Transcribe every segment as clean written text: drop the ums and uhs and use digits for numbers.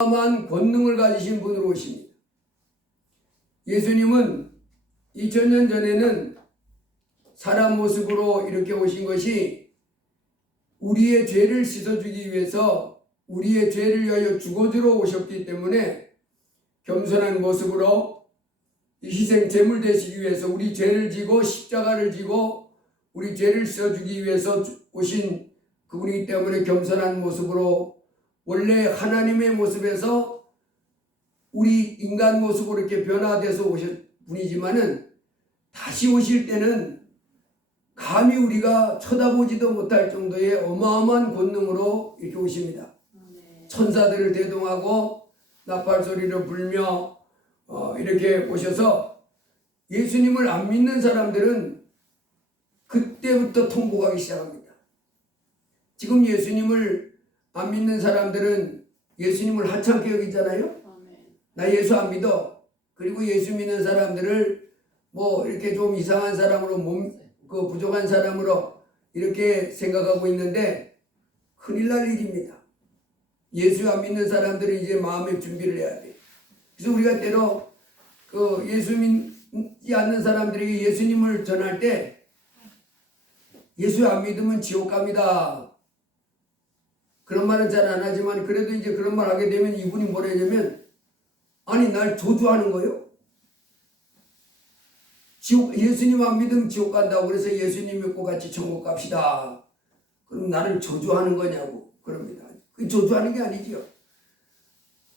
어마어마한 권능을 가지신 분으로 오십니다. 예수님은 2000년 전에는 사람 모습으로 이렇게 오신 것이 우리의 죄를 씻어주기 위해서 우리의 죄를 위하여 죽어주러 오셨기 때문에 겸손한 모습으로 희생 제물 되시기 위해서 우리 죄를 지고 십자가를 지고 우리 죄를 씻어주기 위해서 오신 그분이기 때문에 겸손한 모습으로 원래 하나님의 모습에서 우리 인간 모습으로 이렇게 변화돼서 오실 분이지만은 다시 오실 때는 감히 우리가 쳐다보지도 못할 정도의 어마어마한 권능으로 이렇게 오십니다. 천사들을 대동하고 나팔소리를 불며 이렇게 오셔서 예수님을 안 믿는 사람들은 그때부터 통곡하기 시작합니다. 지금 예수님을 안 믿는 사람들은 예수님을 하찮게 여기잖아요. 나 예수 안 믿어. 그리고 예수 믿는 사람들을 뭐 이렇게 좀 이상한 사람으로 부족한 사람으로 이렇게 생각하고 있는데 큰일 날 일입니다. 예수 안 믿는 사람들은 이제 마음의 준비를 해야 돼. 그래서 우리가 때로 예수 믿지 않는 사람들에게 예수님을 전할 때 예수 안 믿으면 지옥 갑니다. 그런 말은 잘 안 하지만 그래도 이제 그런 말 하게 되면 이분이 뭐라 하냐면 아니 날 저주하는 거요? 예수님 안 믿으면 지옥 간다고 그래서 예수님 믿고 같이 천국 갑시다. 그럼 나를 저주하는 거냐고 그럽니다. 그 저주하는 게 아니지요.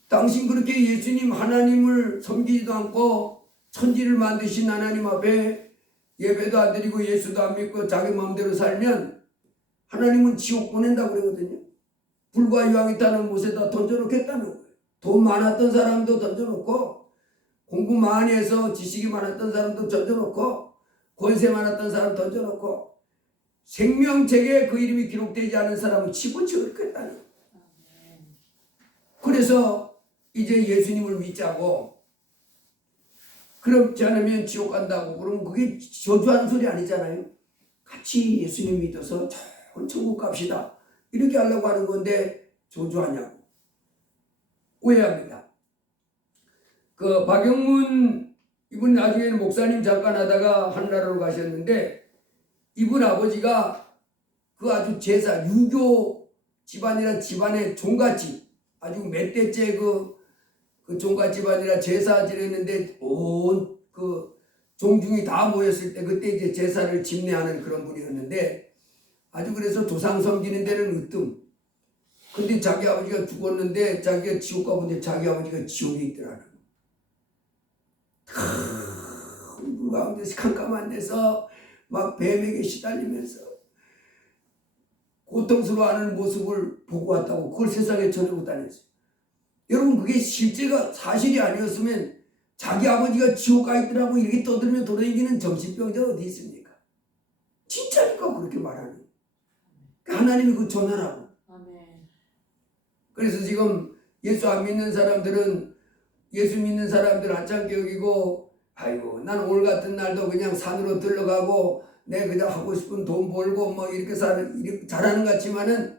당신 그렇게 예수님 하나님을 섬기지도 않고 천지를 만드신 하나님 앞에 예배도 안 드리고 예수도 안 믿고 자기 마음대로 살면 하나님은 지옥 보낸다고 그러거든요. 불과 유황이 타는 못에다 던져놓겠다는 거예요. 돈 많았던 사람도 던져놓고 공부 많이 해서 지식이 많았던 사람도 던져놓고 권세 많았던 사람 던져놓고 생명책에 그 이름이 기록되지 않은 사람은 집어치우겠다는 거예요. 그래서 이제 예수님을 믿자고 그렇지 않으면 지옥 간다고 그러면 그게 저주하는 소리 아니잖아요. 같이 예수님 믿어서 좋은 천국 갑시다. 이렇게 하려고 하는 건데 저주하냐고 오해합니다. 박영문 이분 나중에는 목사님 잠깐 하다가 한나라로 가셨는데 이분 아버지가 아주 제사 유교 집안이라 집안의 종갓집 아주 몇 대째 그 종갓 집안이라 제사 지냈는데 온 종중이 다 모였을 때 그때 이제 제사를 집례하는 그런 분이었는데 아주 그래서 조상 섬기는 데는 으뜸. 근데 자기 아버지가 죽었는데 자기가 지옥 가보는데 자기 아버지가 지옥에 있더라는 거예요. 물 가운데서 깜깜한 데서 막 뱀에게 시달리면서 고통스러워하는 모습을 보고 왔다고 그걸 세상에 전하고 다녔어요. 여러분 그게 실제가 사실이 아니었으면 자기 아버지가 지옥 가 있더라고 이렇게 떠들며 돌아다니는 정신병자 어디 있습니까? 진짜니까 그렇게 말하는 거예요. 하나님이 그 전하라고. 아멘. 그래서 지금 예수 안 믿는 사람들은 예수 믿는 사람들 하찮게 여기고 아이고 난 오늘 같은 날도 그냥 산으로 들러가고 내가 그냥 하고 싶은 돈 벌고 뭐 이렇게 잘하는 것 같지만은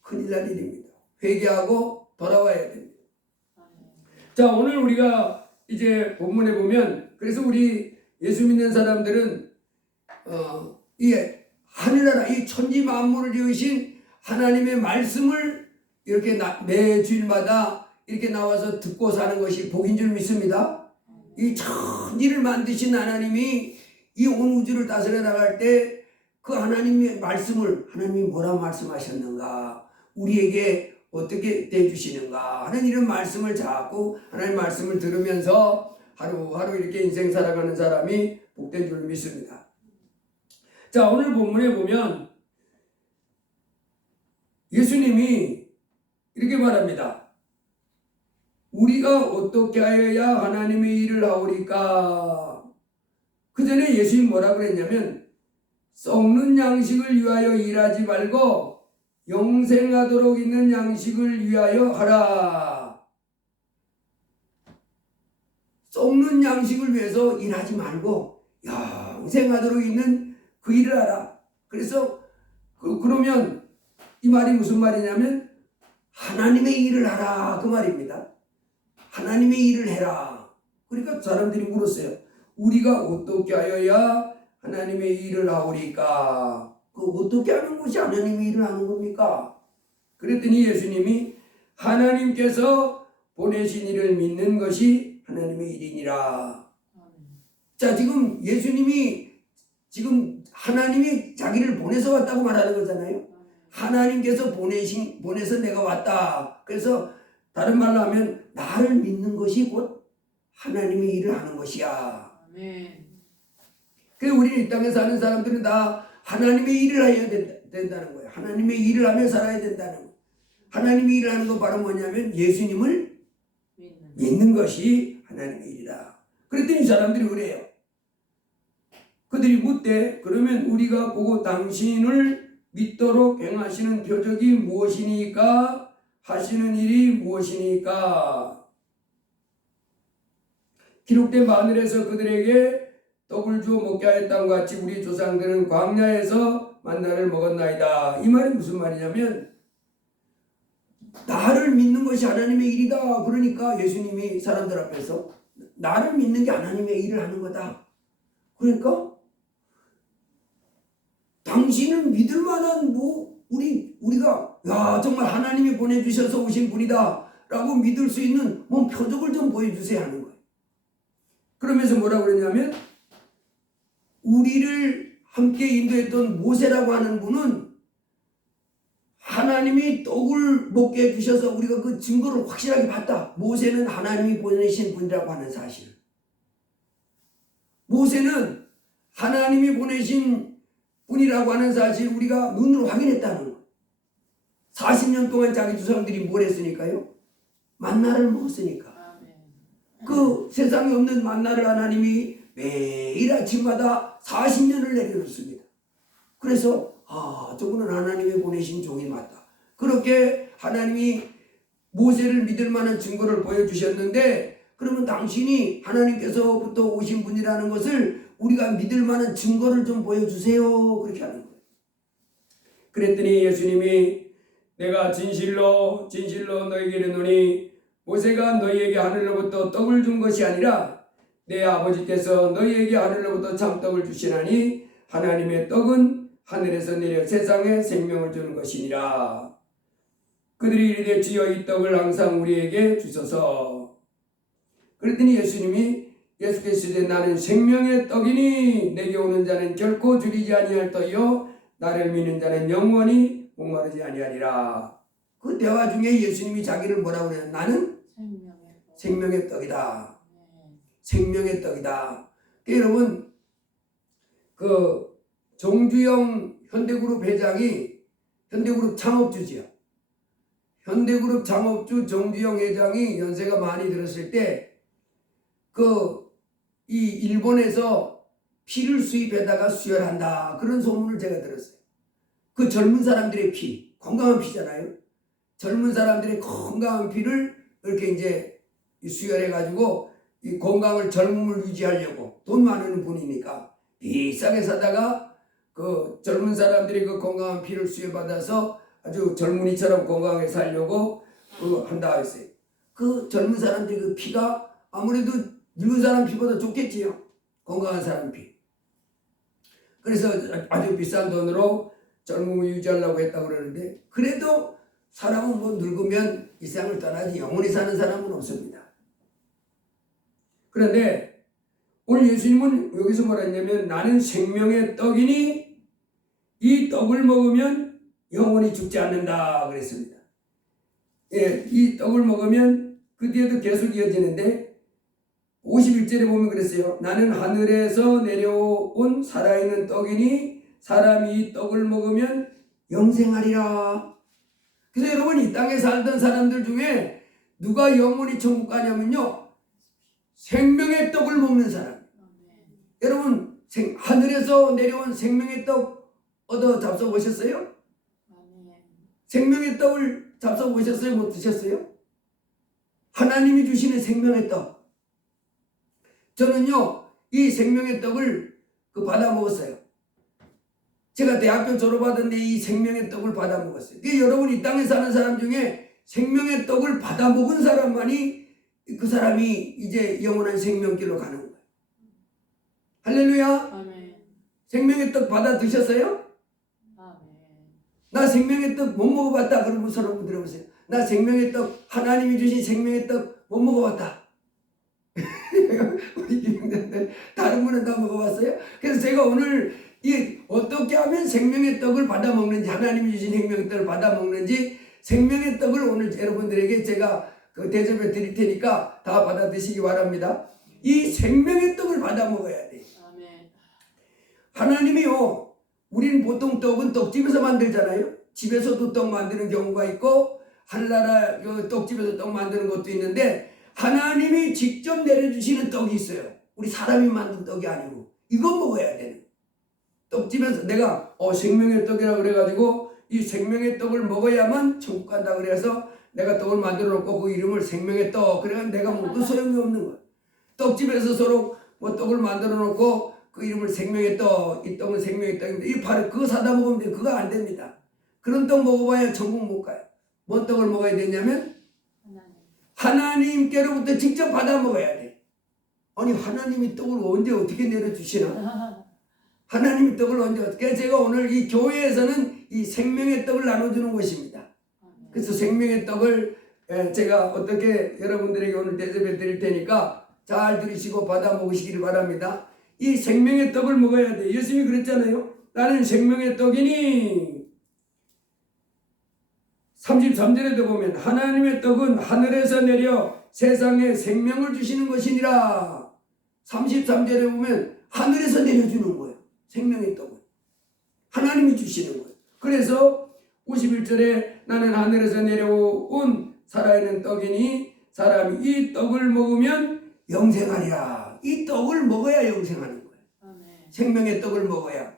큰일 날 일입니다. 회개하고 돌아와야 됩니다. 자 오늘 우리가 이제 본문에 보면 그래서 우리 예수 믿는 사람들은 이 하늘나라 이 천지 만물을 지으신 하나님의 말씀을 이렇게 매주일마다 이렇게 나와서 듣고 사는 것이 복인 줄 믿습니다. 이 천지를 만드신 하나님이 이 온 우주를 다스려 나갈 때 그 하나님의 말씀을 하나님이 뭐라 말씀하셨는가 우리에게 어떻게 대주시는가 하는 이런 말씀을 자꾸 하나님 말씀을 들으면서 하루하루 이렇게 인생 살아가는 사람이 복된 줄 믿습니다. 자 오늘 본문에 보면 예수님이 이렇게 말합니다. 우리가 어떻게 하여야 하나님의 일을 하오리까? 그 전에 예수님이 뭐라 그랬냐면 썩는 양식을 위하여 일하지 말고 영생하도록 있는 양식을 위하여 하라. 썩는 양식을 위해서 일하지 말고 영생하도록 있는 그 일을 하라. 그래서 그러면 이 말이 무슨 말이냐면 하나님의 일을 하라 그 말입니다. 하나님의 일을 해라. 그러니까 사람들이 물었어요. 우리가 어떻게 하여야 하나님의 일을 하오리까? 그 어떻게 하는 것이 하나님의 일을 하는 겁니까? 그랬더니 예수님이 하나님께서 보내신 이를 믿는 것이 하나님의 일이니라. 자, 지금 예수님이 지금 하나님이 자기를 보내서 왔다고 말하는 거잖아요. 하나님께서 보내서 내가 왔다. 그래서 다른 말로 하면 나를 믿는 것이 곧 하나님의 일을 하는 것이야. 그래서 우리 이 땅에 사는 사람들은 다 하나님의 일을 해야 된다는 거예요. 하나님의 일을 하며 살아야 된다는 거예요. 하나님의 일을 하는 거 바로 뭐냐면 예수님을 믿는 것이 하나님의 일이다. 그랬더니 사람들이 그래요. 그들이 묻되 그러면 우리가 보고 당신을 믿도록 행하시는 표적이 무엇이니까? 하시는 일이 무엇이니까? 기록된 바늘에서 그들에게 떡을 주어 먹게 하였다과 같이 우리 조상들은 광야에서 만나를 먹었나이다. 이 말이 무슨 말이냐면 나를 믿는 것이 하나님의 일이다. 그러니까 예수님이 사람들 앞에서 나를 믿는 게 하나님의 일을 하는 거다. 그러니까 당신을 믿을 만한 우리가 야 정말 하나님이 보내주셔서 오신 분이다 라고 믿을 수 있는 표적을 좀 보여주세요 하는 거예요. 그러면서 뭐라고 그랬냐면 우리를 함께 인도했던 모세라고 하는 분은 하나님이 떡을 먹게 해주셔서 우리가 그 증거를 확실하게 봤다. 모세는 하나님이 보내신 분이라고 하는 사실. 모세는 하나님이 보내신 분이라고 하는 사실 우리가 눈으로 확인했다는 거예요. 40년 동안 자기 조상들이 뭘 했으니까요? 만나를 먹었으니까. 그 세상에 없는 만나를 하나님이 매일 아침마다 40년을 내려놓습니다. 그래서 저분은 하나님이 보내신 종이 맞다. 그렇게 하나님이 모세를 믿을 만한 증거를 보여주셨는데 그러면 당신이 하나님께서부터 오신 분이라는 것을 우리가 믿을 만한 증거를 좀 보여주세요. 그렇게 하는 거예요. 그랬더니 예수님이 내가 진실로 너에게 이르노니 모세가 너희에게 하늘로부터 떡을 준 것이 아니라 내 아버지께서 너희에게 하늘로부터 참떡을 주시나니 하나님의 떡은 하늘에서 내려 세상에 생명을 주는 것이니라. 그들이 이르되 주여 이 떡을 항상 우리에게 주소서. 그랬더니 예수께서 이르되 나는 생명의 떡이니 내게 오는 자는 결코 줄이지 아니할 터이요 나를 믿는 자는 영원히 목마르지 아니하리라. 그 대화 중에 예수님이 자기를 뭐라고 그래요? 나는 생명의 떡이다. 생명의 떡이다. 여러분 정주영 현대그룹 회장이 현대그룹 창업주지요. 현대그룹 창업주 정주영 회장이 연세가 많이 들었을 때 이 일본에서 피를 수입해다가 수혈한다 그런 소문을 제가 들었어요. 그 젊은 사람들의 피, 건강한 피잖아요. 젊은 사람들의 건강한 피를 이렇게 이제 수혈해가지고 이 건강을 젊음을 유지하려고 돈 많은 분이니까 비싸게 사다가 그 젊은 사람들이 그 건강한 피를 수혈받아서 아주 젊은이처럼 건강하게 살려고 한다 했어요. 그 젊은 사람들이 그 피가 아무래도 늙은 사람 피보다 좋겠지요. 건강한 사람 피. 그래서 아주 비싼 돈으로 젊음을 유지하려고 했다고 그러는데 그래도 사람은 늙으면 이 세상을 떠나지 영원히 사는 사람은 없습니다. 그런데 오늘 예수님은 여기서 뭐라 했냐면 나는 생명의 떡이니 이 떡을 먹으면 영원히 죽지 않는다 그랬습니다. 이 떡을 먹으면 그 뒤에도 계속 이어지는데 51절에 보면 그랬어요. 나는 하늘에서 내려온 살아있는 떡이니 사람이 이 떡을 먹으면 영생하리라. 그래서 여러분 이 땅에 살던 사람들 중에 누가 영원히 천국 가냐면요. 생명의 떡을 먹는 사람. 여러분 하늘에서 내려온 생명의 떡 얻어 잡숴보셨어요? 생명의 떡을 잡숴보셨어요? 못 드셨어요? 하나님이 주시는 생명의 떡. 저는요 이 생명의 떡을 받아 먹었어요. 제가 대학교 졸업하던데 이 생명의 떡을 받아 먹었어요. 여러분 이 땅에 사는 사람 중에 생명의 떡을 받아 먹은 사람만이 그 사람이 이제 영원한 생명길로 가는 거예요. 할렐루야. 아멘. 생명의 떡 받아 드셨어요? 아멘. 나 생명의 떡 못 먹어봤다. 그러면 서로 한번 들어보세요. 나 생명의 떡, 하나님이 주신 생명의 떡 못 먹어봤다. 우리 김영대들 다른 분은 다 먹어봤어요? 그래서 제가 오늘 이 어떻게 하면 생명의 떡을 받아 먹는지, 하나님이 주신 생명의 떡을 받아 먹는지, 생명의 떡을 오늘 여러분들에게 제가 그 대접해 드릴 테니까 다 받아 드시기 바랍니다. 이 생명의 떡을 받아 먹어야 돼. 아멘. 하나님이요, 우리는 보통 떡은 떡집에서 만들잖아요. 집에서도 떡 만드는 경우가 있고 하늘나라 그 떡집에서 떡 만드는 것도 있는데, 하나님이 직접 내려주시는 떡이 있어요. 우리 사람이 만든 떡이 아니고 이거 먹어야 되는. 떡집에서 내가 생명의 떡이라 그래가지고 이 생명의 떡을 먹어야만 천국 간다 그래서 내가 떡을 만들어 놓고 그 이름을 생명의 떡 그래가지고 내가 먹어도 소용이 없는 거야. 떡집에서 서로 뭐 떡을 만들어 놓고 그 이름을 생명의 떡, 이 떡은 생명의 떡인데 이 바로 그거 사다 먹으면 돼. 그거 안 됩니다. 그런 떡 먹어봐야 천국 못 가요. 뭔 떡을 먹어야 되냐면 하나님께로부터 직접 받아 먹어야 돼. 아니 하나님이 떡을 언제 어떻게 내려주시나? 하나님이 떡을 언제 어떻게? 제가 오늘 이 교회에서는 이 생명의 떡을 나눠주는 곳입니다. 그래서 생명의 떡을 제가 어떻게 여러분들에게 오늘 대접해 드릴 테니까 잘 들으시고 받아 먹으시기를 바랍니다. 이 생명의 떡을 먹어야 돼. 예수님이 그랬잖아요. 나는 생명의 떡이니. 33절에도 보면 하나님의 떡은 하늘에서 내려 세상에 생명을 주시는 것이니라. 33절에 보면 하늘에서 내려주는 거예요. 생명의 떡은 하나님이 주시는 거예요. 그래서 51절에 나는 하늘에서 내려온 살아있는 떡이니 사람이 이 떡을 먹으면 영생하리라. 이 떡을 먹어야 영생하는 거예요. 아멘. 생명의 떡을 먹어야.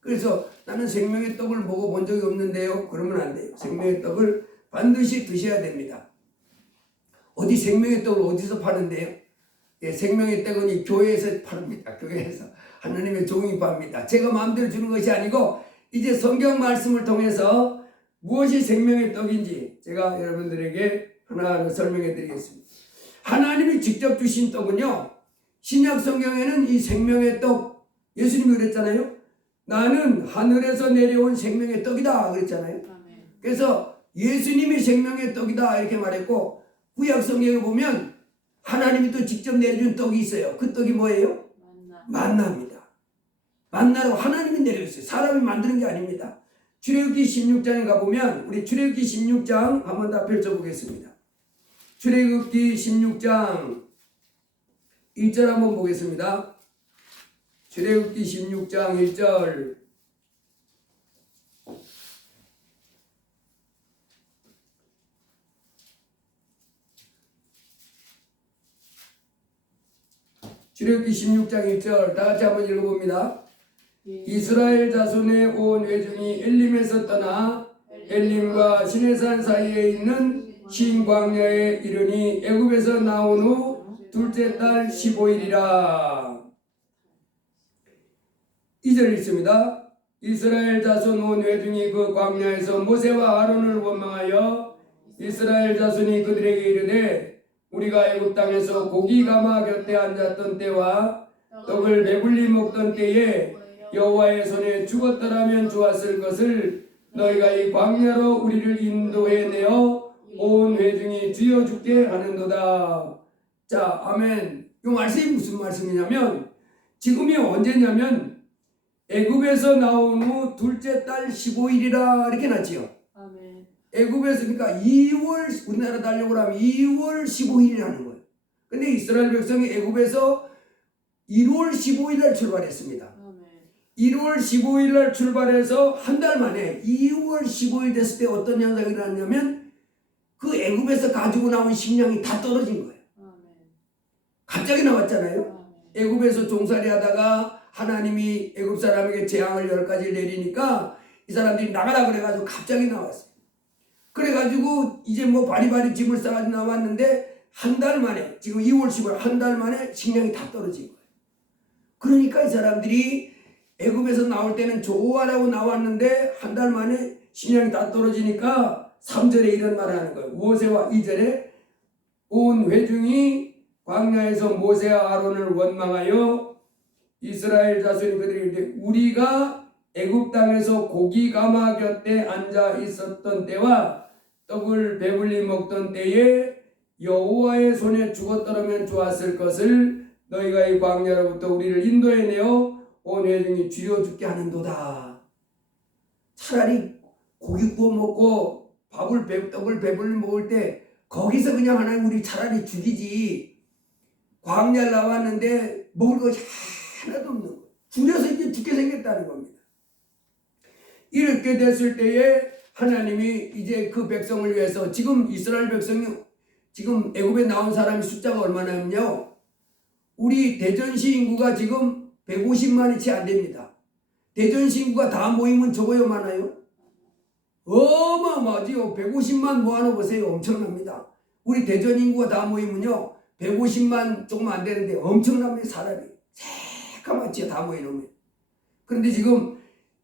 그래서 나는 생명의 떡을 먹어본 적이 없는데요. 그러면 안 돼요. 생명의 떡을 반드시 드셔야 됩니다. 어디 생명의 떡을 어디서 파는데요? 예, 생명의 떡은 이 교회에서 파릅니다. 교회에서 하나님의 종이 팝니다. 제가 마음대로 주는 것이 아니고 이제 성경 말씀을 통해서 무엇이 생명의 떡인지 제가 여러분들에게 하나하나 설명해 드리겠습니다. 하나님이 직접 주신 떡은요, 신약 성경에는 이 생명의 떡, 예수님이 그랬잖아요. 나는 하늘에서 내려온 생명의 떡이다 그랬잖아요. 그래서 예수님이 생명의 떡이다 이렇게 말했고, 구약 성경에 보면 하나님이 또 직접 내려준 떡이 있어요. 그 떡이 뭐예요? 만나입니다. 만나라고 하나님이 내려줬어요. 사람이 만드는 게 아닙니다. 출애굽기 16장에 가보면 우리 출애굽기 16장 한번 다 펼쳐보겠습니다. 출애굽기 16장 1절 한번 보겠습니다. 출애굽기 16장 1절. 출애굽기 16장 1절 다 같이 한번 읽어봅니다. 이스라엘 자손의 온 회중이 엘림에서 떠나 엘림과 시내산 사이에 있는 신 광야에 이르니 애굽에서 나온 후 둘째 달 15일이라. 2절 읽습니다. 이스라엘 자손 온 회중이 그 광야에서 모세와 아론을 원망하여 이스라엘 자손이 그들에게 이르되 우리가 애굽 땅에서 고기 가마 곁에 앉았던 때와 떡을 배불리 먹던 때에 여호와의 손에 죽었더라면 좋았을 것을 너희가 이 광야로 우리를 인도해 내어 온 회중이 주여 죽게 하는도다. 자, 아멘. 이 말씀이 무슨 말씀이냐면 지금이 언제냐면 애굽에서 나온 후 둘째 달 15일이라 이렇게 났지요. 아멘. 애굽에서 그러니까 2월 우리나라 달력으로 하면 2월 15일이라는 거예요. 근데 이스라엘 백성이 애굽에서 1월 15일 날 출발했습니다. 아멘. 1월 15일 날 출발해서 한 달 만에 2월 15일 됐을 때 어떤 현상이 일어났냐면 그 애굽에서 가지고 나온 식량이 다 떨어진 거예요. 아멘. 갑자기 나왔잖아요. 아멘. 애굽에서 종살이 하다가 하나님이 애굽 사람에게 재앙을 10가지를 내리니까 이 사람들이 나가라 그래가지고 갑자기 나왔어요. 그래가지고 이제 뭐 바리바리 짐을 싸가지고 나왔는데 한 달 만에 지금 2월 15일 한 달 만에 식량이 다 떨어진 거예요. 그러니까 이 사람들이 애굽에서 나올 때는 좋아라고 나왔는데 한 달 만에 식량이 다 떨어지니까 3절에 이런 말을 하는 거예요. 모세와 2절에 온 회중이 광야에서 모세와 아론을 원망하여 이스라엘 자손이 그들에게 이르되 우리가 애굽 땅에서 고기 가마 곁에 앉아 있었던 때와 떡을 배불리 먹던 때에 여호와의 손에 죽었더라면 좋았을 것을 너희가 이 광야로부터 우리를 인도해내어 온 회중이 쥐어 죽게 하는도다. 차라리 고기 구워 먹고 떡을 배불리 먹을 때 거기서 그냥 하나님 우리 차라리 죽이지. 광야를 나왔는데 먹을 것이 하나도 없는 거예요. 줄여서 이제 죽게 생겼다는 겁니다. 이렇게 됐을 때에 하나님이 이제 그 백성을 위해서 지금 이스라엘 백성이 지금 애굽에 나온 사람의 숫자가 얼마나면요. 우리 대전시 인구가 지금 150만이 채 안 됩니다. 대전시 인구가 다 모이면 적어요 많아요? 어마어마하지요. 150만 모아놓으세요. 엄청납니다. 우리 대전 인구가 다 모이면요 150만 조금 안 되는데 엄청납니다. 사람이 새까맣지요. 다 모이놓으면. 그런데 지금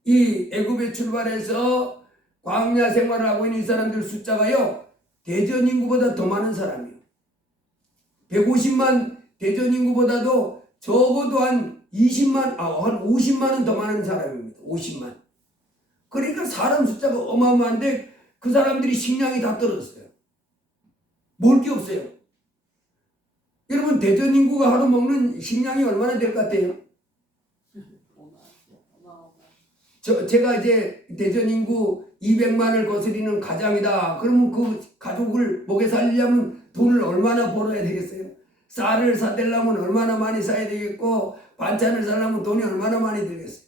이 애굽에 출발해서 광야 생활을 하고 있는 이 사람들 숫자가요 대전 인구보다 더 많은 사람이에요. 150만 대전 인구보다도 적어도 한 50만은 더 많은 사람입니다. 50만. 그러니까 사람 숫자가 어마어마한데 그 사람들이 식량이 다 떨어졌어요. 먹을 게 없어요. 여러분 대전 인구가 하루 먹는 식량이 얼마나 될 것 같아요? 제가 이제 대전 인구 200만을 거스리는 가장이다. 그러면 그 가족을 먹여 살리려면 돈을 얼마나 벌어야 되겠어요? 쌀을 사들려면 얼마나 많이 사야 되겠고 반찬을 사려면 돈이 얼마나 많이 들겠어요?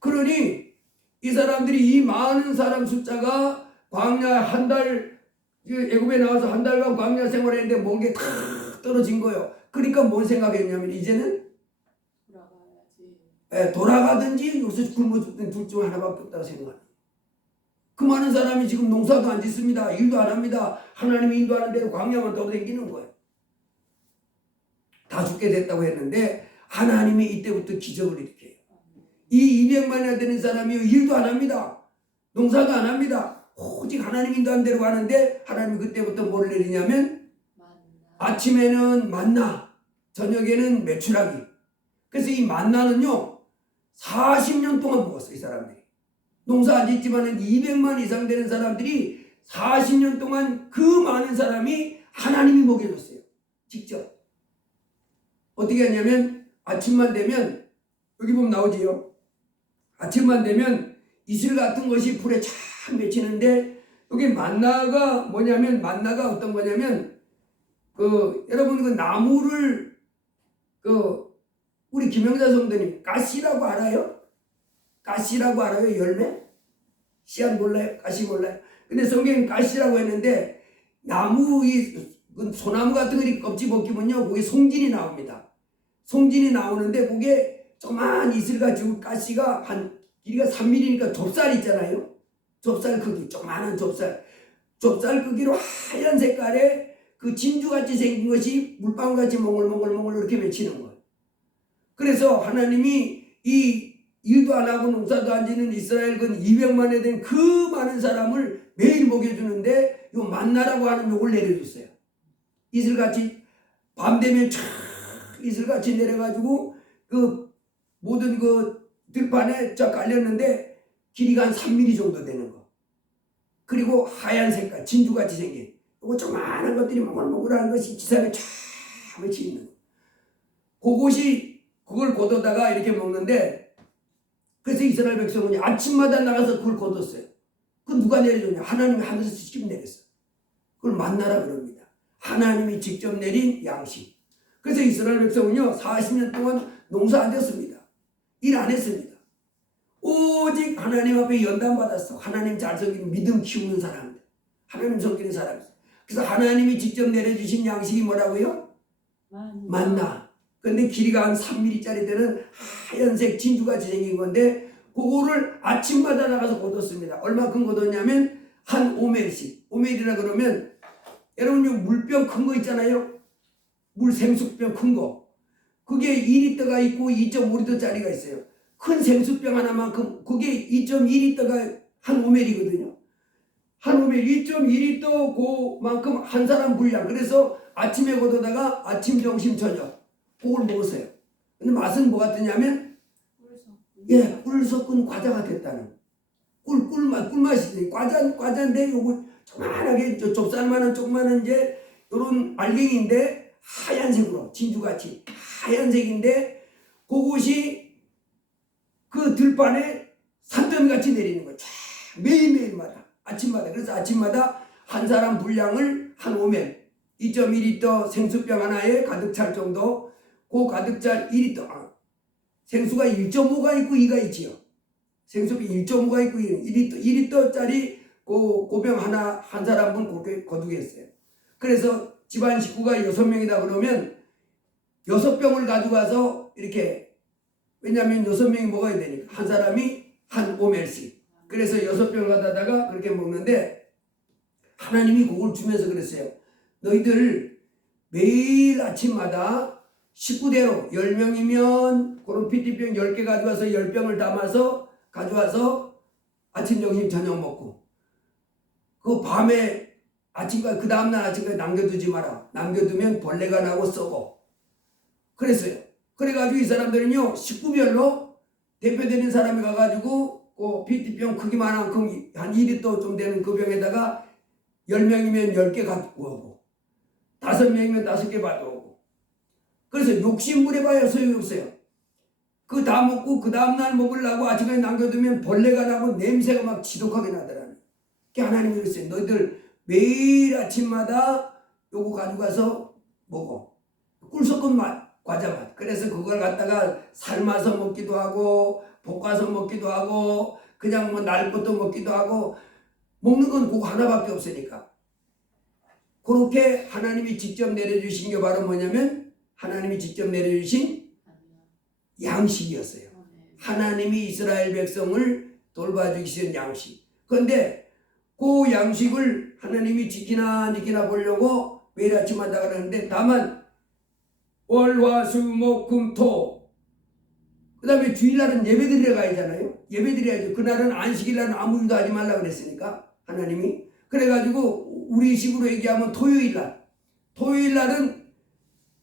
그러니 이 사람들이 이 많은 사람 숫자가 광야 한 달 애굽에 나와서 한 달간 광야 생활했는데 먹은 게 다 떨어진 거예요. 그러니까 뭔 생각했냐면 이제는 돌아가든지 여기서 굶어 죽든 둘 중 하나밖에 없다고 생각해요. 그 많은 사람이 지금 농사도 안 짓습니다. 일도 안 합니다. 하나님이 인도하는 대로 광야만 떠다니는 거예요. 다 죽게 됐다고 했는데 하나님이 이때부터 기적을 일으켜요. 이 200만이나 되는 사람이 일도 안 합니다. 농사도 안 합니다. 오직 하나님 인도하는 대로 가는데 하나님이 그때부터 뭘 내리냐면 아침에는 만나, 저녁에는 메추라기. 그래서 이 만나는요 40년 동안 먹었어요. 이 사람들이. 농사 안 짓지만 200만 이상 되는 사람들이 40년 동안 그 많은 사람이 하나님이 먹여줬어요. 직접. 어떻게 하냐면 아침만 되면 여기 보면 나오지요. 아침만 되면 이슬 같은 것이 불에 쫙 맺히는데 여기 만나가 뭐냐면 만나가 어떤 거냐면 여러분 그 나무를 우리 김영자 성도님 가시라고 알아요? 가시라고 알아요? 열매? 씨앗 몰라요? 가시 몰라요? 근데 성경은 가시라고 했는데 나무 소나무 같은 거 껍질 벗기면요 거기 송진이 나옵니다. 송진이 나오는데 그게 조그만 이슬가지고 가시가 한 길이가 3mm니까 좁쌀 있잖아요. 좁쌀 크기 조그만한 좁쌀 크기로 하얀 색깔의 그 진주같이 생긴 것이 물방울같이 몽글몽글 이렇게 맺히는 거예요. 그래서 하나님이 이 일도 안 하고 농사도 안 짓는 이스라엘군 200만에 된 그 많은 사람을 매일 먹여주는데 요 만나라고 하는 요걸 내려줬어요. 이슬같이 밤 되면 촥 이슬같이 내려가지고 그 모든 그 들판에 쫙 깔렸는데 길이가 한 3mm 정도 되는 거. 그리고 하얀 색깔 진주같이 생긴 요거 조그마한 것들이 몽글몽글한 것이 지상에 쫙 맺혀 있는 거. 그걸 걷어다가 이렇게 먹는데 그래서 이스라엘 백성은 아침마다 나가서 그걸 걷었어요. 그 누가 내려줬냐? 하나님이 하늘에서 직접 내렸어요. 그걸 만나라 그럽니다. 하나님이 직접 내린 양식. 그래서 이스라엘 백성은요 40년 동안 농사 안 됐습니다. 일 안 했습니다. 오직 하나님 앞에 연단 받았어. 하나님 잘 섬기는 믿음 키우는 사람들. 하나님 섬기는 사람들. 그래서 하나님이 직접 내려주신 양식이 뭐라고요? 만나. 근데 길이가 한 3mm짜리 되는 하얀색 진주같이 생긴 건데 그거를 아침마다 나가서 걷었습니다. 얼마큼 걷었냐면 한 5ml씩. 5ml라 그러면 여러분 물병 큰 거 있잖아요. 물 생수병 큰 거. 그게 2리터가 있고 2.5리터짜리가 있어요. 큰 생수병 하나만큼 그게 2.2리터가 한 5ml거든요. 한 오멜 2.1리터 그만큼 한 사람 분량. 그래서 아침에 걷어다가 아침, 점심, 저녁 그걸 먹었어요. 근데 맛은 뭐 같으냐면 꿀 섞은 과자가 됐다는. 꿀맛이지. 과자인데 요거 조그만하게 좁쌀만한 조그만한 이제 요런 알갱이인데 하얀색으로 진주같이 하얀색인데 그것이 그 들판에 산더미같이 내리는 거야. 매일매일마다 아침마다. 그래서 아침마다 한 사람 분량을 한 오멜 2.2리터 생수병 하나에 가득 찰 정도 그 가득 찰 2리터 생수가 1.5가 있고 2가 있지요. 생수병 1.5가 있고 2리터짜리 고병 하나 한 사람분 그렇게 거두겠어요. 그래서 집안 식구가 6명이다 그러면 6병을 가져가서 이렇게 왜냐하면 6명이 먹어야 되니까 한 사람이 한 오멜씩 그래서 6병을 가져다가 그렇게 먹는데 하나님이 그걸 주면서 그랬어요. 너희들 매일 아침마다 식구대로 10명이면 그런 PT병 10개 가져와서 10병을 담아서 가져와서 아침, 점심, 저녁 먹고 그 밤에 아침까지 그 다음날 아침까지 남겨두지 마라. 남겨두면 벌레가 나고 썩어. 그랬어요. 그래가지고 이 사람들은요 식구별로 대표되는 사람이 가가지고 그 PT병 크기만큼 한 2리터 좀 되는 그 병에다가 10명이면 10개 갖고 오고 5명이면 5개 받아오고 그래서 욕심부려봐야 소용없어요. 그 다 먹고 그 다음날 먹으려고 아침에 남겨두면 벌레가 나고 냄새가 막 지독하게 나더라는. 하나님이 그랬어요. 너희들 매일 아침마다 요거 가져가서 먹어. 꿀 섞은 과자 맛. 그래서 그걸 갖다가 삶아서 먹기도 하고 볶아서 먹기도 하고 그냥 뭐 날 것도 먹기도 하고 먹는 건 그거 하나밖에 없으니까. 그렇게 하나님이 직접 내려주신 게 바로 뭐냐면 하나님이 직접 내려주신 양식이었어요. 하나님이 이스라엘 백성을 돌봐주시는 양식. 그런데 그 양식을 하나님이 지키나 보려고 매일 아침마다 그러는데 다만 월, 화, 수, 목, 금, 토 그 다음에 주일날은 예배드리러 가야잖아요. 예배드려야죠. 그날은 안식일날은 아무 일도 하지 말라 그랬으니까 하나님이. 그래가지고 우리 식으로 얘기하면 토요일날은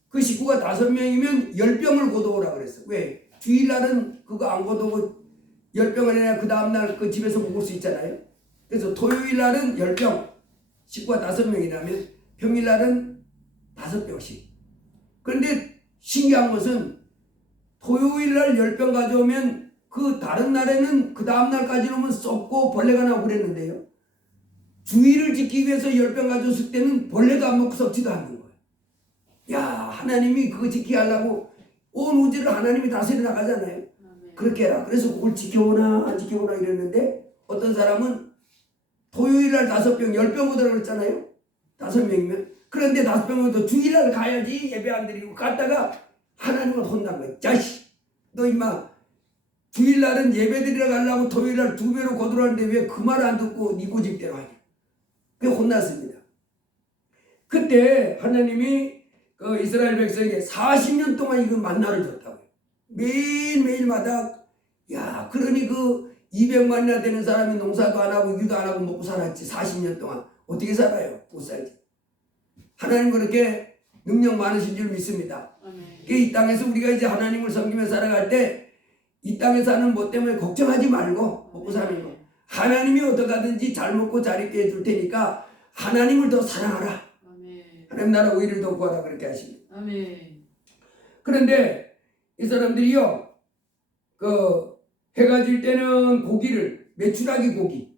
그 식구가 5명이면 10병을 거둬오라 그랬어. 왜? 주일날은 그거 안 거둬고 10병을 해야 그 다음날 그 집에서 먹을 수 있잖아요. 그래서 토요일날은 10병, 식구가 5명이라면 평일날은 5병씩. 그런데 신기한 것은 토요일날 10병 가져오면 그 다른 날에는 그 다음날까지 오면 썩고 벌레가 나고 그랬는데요. 주의를 지키기 위해서 10병 가져왔을 때는 벌레도 안 먹고 썩지도 않는 거예요. 야, 하나님이 그거 지키게 하려고 온 우주를 하나님이 다스려 나가잖아요. 그렇게 해라. 그래서 그걸 지켜보나 안 지켜보나 이랬는데 어떤 사람은 토요일날 5병, 10병 오더라고 그랬잖아요. 5명이면. 그런데 5병을 주일날 가야지 예배 안 드리고 갔다가 하나님은 혼난 거예요. 자식, 너 임마 주일날은 예배 드리러 가려고 토요일날 2배로 거두라는데 왜 그 말 안 듣고 네 고집대로 하냐. 그게 혼났습니다. 그때 하나님이 그 이스라엘 백성에게 40년 동안 이거 만나를 줬다고요. 매일매일마다. 야, 그러니 그 200만이나 되는 사람이 농사도 안 하고 일도 안 하고 먹고 살았지. 40년 동안 어떻게 살아요? 못 살지. 하나님 그렇게 능력 많으신 줄 믿습니다. 이 땅에서 우리가 이제 하나님을 섬기며 살아갈 때 이 땅에 사는 뭐 때문에 걱정하지 말고 먹고 사는 거. 하나님이 어떡하든지 잘 먹고 잘 입게 해줄 테니까 하나님을 더 사랑하라. 하나님 나라 의를 더 구하라 그렇게 하십니다. 그런데 이 사람들이요, 그 해가 질 때는 고기를 메추라기 고기,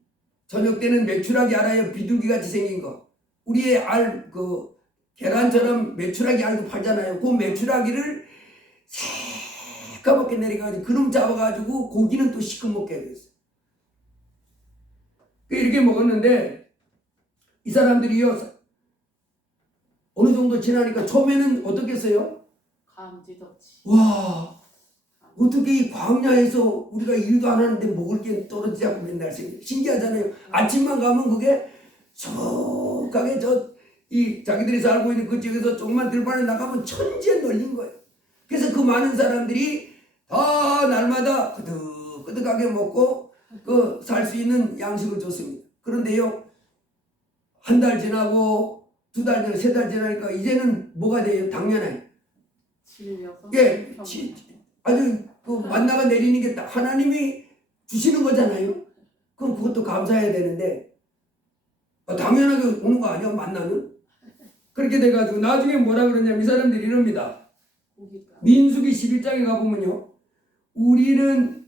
저녁 때는 메추라기 알아요? 비둘기 같이 생긴 거. 우리의 알 그 계란처럼 메추라기 알도 팔잖아요. 그 메추라기를 새까맣게 내려가지고 그름 잡아가지고 고기는 또 시커멓게 됐어요. 이렇게 먹었는데 이 사람들이요 어느 정도 지나니까 처음에는 어떻겠어요? 감지덕지. 와, 어떻게 이 광야에서 우리가 일도 안 하는데 먹을 게 떨어지지 않고 맨날 신기하잖아요. 아침만 가면 그게 소각하게 이 자기들이 살고 있는 그 지역에서 조금만 들판에 나가면 천지에 널린 거예요. 그래서 그 많은 사람들이 다 날마다 끄덕끄덕하게 먹고 그 살 수 있는 양식을 줬습니다. 그런데요, 한 달 지나고 2달 지나고 3달 지나니까 이제는 뭐가 돼요? 당연해. 질려서 예, 아주 그 만나가 내리는 게 하나님이 주시는 거잖아요. 그럼 그것도 감사해야 되는데 당연하게 오는 거 아니야, 만나는? 그렇게 돼가지고 나중에 뭐라 그러냐면 이 사람들이 이럽니다. 민수기 11장에 가보면요, 우리는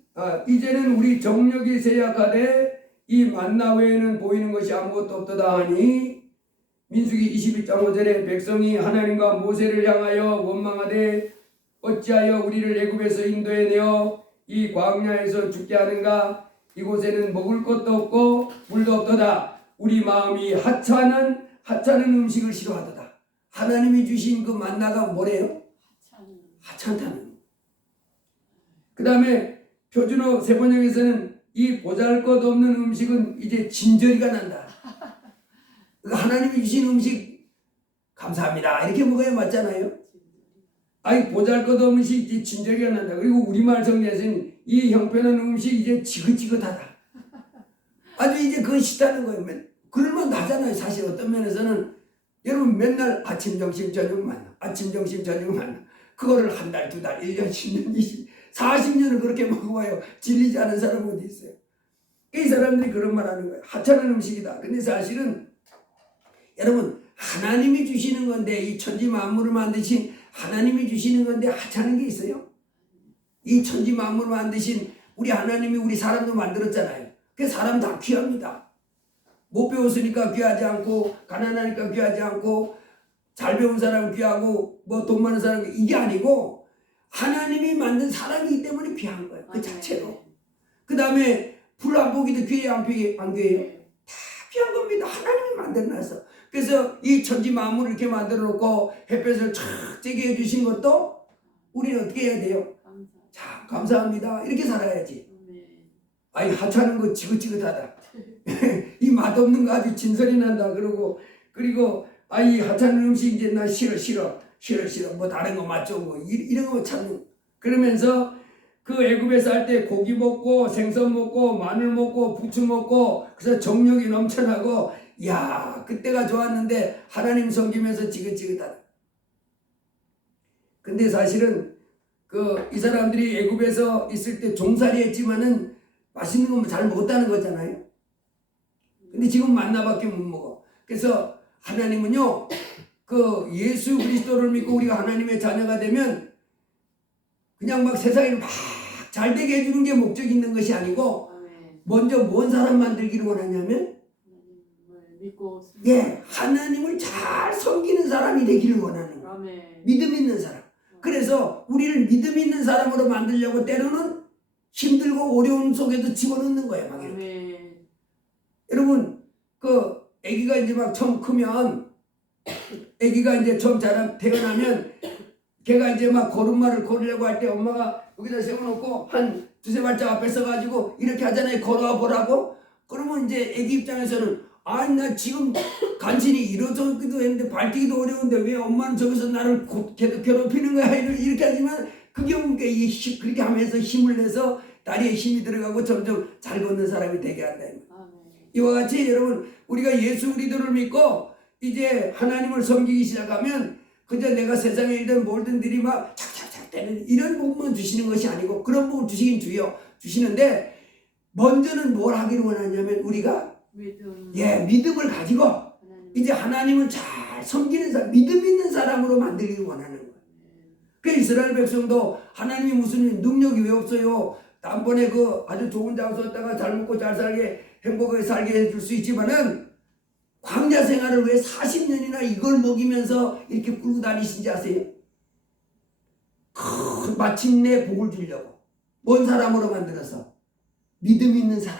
이제는 우리 정력이 쇠약하되 이 만나 외에는 보이는 것이 아무것도 없도다 하니, 민수기 21장 5절에 백성이 하나님과 모세를 향하여 원망하되 어찌하여 우리를 애굽에서 인도해 내어 이 광야에서 죽게 하는가? 이곳에는 먹을 것도 없고 물도 없도다. 우리 마음이 하찮은 음식을 싫어하도다. 하나님이 주신 그 만나가 뭐래요? 하찮다는. 그 다음에 표준어 세번역에서는 이 보잘것없는 음식은 이제 진저리가 난다. 하나님이 주신 음식 감사합니다 이렇게 먹어야 맞잖아요. 아이 보잘것없는 음식 이제 진저리가 난다. 그리고 우리말 성경에서는 이 형편한 음식 이제 지긋지긋하다. 아주 이제 그거 싫다는 거예요. 그럴만 하잖아요. 사실 어떤 면에서는 여러분 맨날 아침 점심 저녁 만나, 아침 점심 저녁 만나, 그거를 한 달, 2달, 1년, 10년, 20, 40년을 그렇게 먹어봐요. 질리지 않은 사람 어디 있어요? 이 사람들이 그런 말 하는 거예요. 하찮은 음식이다. 근데 사실은 여러분 하나님이 주시는 건데, 이 천지 만물을 만드신 하나님이 주시는 건데 하찮은 게 있어요? 이 천지 만물을 만드신 우리 하나님이 우리 사람도 만들었잖아요. 그 사람 다 귀합니다. 못 배웠으니까 귀하지 않고, 가난하니까 귀하지 않고, 잘 배운 사람은 귀하고, 뭐 돈 많은 사람은, 이게 아니고 하나님이 만든 사람이기 때문에 귀한 거예요. 그 자체로. 그 다음에 불 안 보기도 귀해요? 안 귀해요? 다 귀한 겁니다. 하나님이 만들어놨어. 그래서 이 천지 만물을 이렇게 만들어 놓고 햇볕을 쫙 쬐게 해주신 것도 우리는 어떻게 해야 돼요? 자, 감사합니다. 이렇게 살아야지. 아이 하찮은 거 지긋지긋하다. 이 맛없는 거 아주 진설이 난다. 그리고 아이 하찮은 음식 이제 나 싫어. 뭐 다른 거 맛 좋은 거 이런 거 찾는. 그러면서 그 애굽에서 할 때 고기 먹고 생선 먹고 마늘 먹고 부추 먹고, 그래서 정력이 넘쳐나고, 야 그때가 좋았는데 하나님 섬기면서 지긋지긋하다. 근데 사실은 이 사람들이 애굽에서 있을 때 종살이 했지만은 맛있는 거 잘 먹었다는 거잖아요. 근데 지금 만나밖에 못 먹어. 그래서 하나님은요, 예수 그리스도를 믿고 우리가 하나님의 자녀가 되면 그냥 막 세상에 막 잘되게 해주는 게 목적이 있는 것이 아니고, 먼저 뭔 사람 만들기를 원하냐면, 하나님을 잘 섬기는 사람이 되기를 원하는 거예요. 믿음 있는 사람. 그래서 우리를 믿음 있는 사람으로 만들려고 때로는 힘들고 어려운 속에도 집어넣는 거예요. 막 이렇게. 여러분, 아기가 이제 막 처음 크면, 아기가 이제 처음 태어나면, 걔가 이제 막 걸음마를 걸으려고 할 때 엄마가 여기다 세워놓고 한 2-3발짝 앞에 서가지고 이렇게 하잖아요. 걸어와 보라고. 그러면 이제 아기 입장에서는, 아니 나 지금 간신히 일어서기도 했는데 밟기도 어려운데 왜 엄마는 저기서 나를 계속 괴롭히는 거야? 이렇게 하지만 그게 뭔가 그렇게 하면서 힘을 내서 다리에 힘이 들어가고 점점 잘 걷는 사람이 되게 한다. 이와 같이 여러분, 우리가 예수 그리스도를 믿고 이제 하나님을 섬기기 시작하면 그저 내가 세상에 일든 모든 일이 막 착착착 되는 이런 부분만 주시는 것이 아니고, 그런 부분 주시는데 먼저는 뭘 하기를 원하냐면 우리가 믿음을 가지고 이제 하나님을 잘 섬기는 사람, 믿음 있는 사람으로 만들기를 원하는 거예요. 그 이스라엘 백성도 하나님이 무슨 능력이 왜 없어요? 단번에 아주 좋은 장소였다가 잘 먹고 잘 살게 행복하게 살게 해줄 수 있지만은 광야 생활을 왜 40년이나 이걸 먹이면서 이렇게 끌고 다니신지 아세요? 마침내 복을 주려고. 뭔 사람으로 만들어서? 믿음 있는 사람,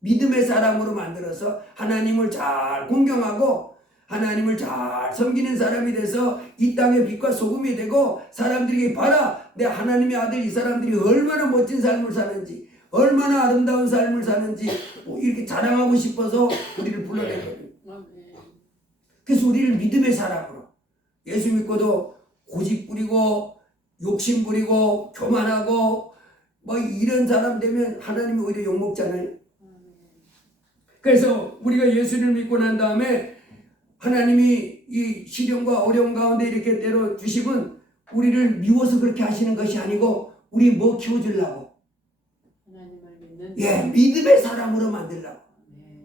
믿음의 사람으로 만들어서 하나님을 잘 공경하고 하나님을 잘 섬기는 사람이 돼서 이 땅의 빛과 소금이 되고, 사람들에게 봐라, 내 하나님의 아들 이 사람들이 얼마나 멋진 삶을 사는지, 얼마나 아름다운 삶을 사는지 이렇게 자랑하고 싶어서 우리를 불러내거든요. 그래서 우리를 믿음의 사람으로, 예수 믿고도 고집 부리고 욕심 부리고 교만하고 뭐 이런 사람 되면 하나님이 오히려 욕먹잖아요. 그래서 우리가 예수를 믿고 난 다음에 하나님이 이 시련과 어려움 가운데 이렇게 때려 주시면 우리를 미워서 그렇게 하시는 것이 아니고 우리 뭐 키워주려고? 하나님을 믿는 믿음의 사람으로 만들려고.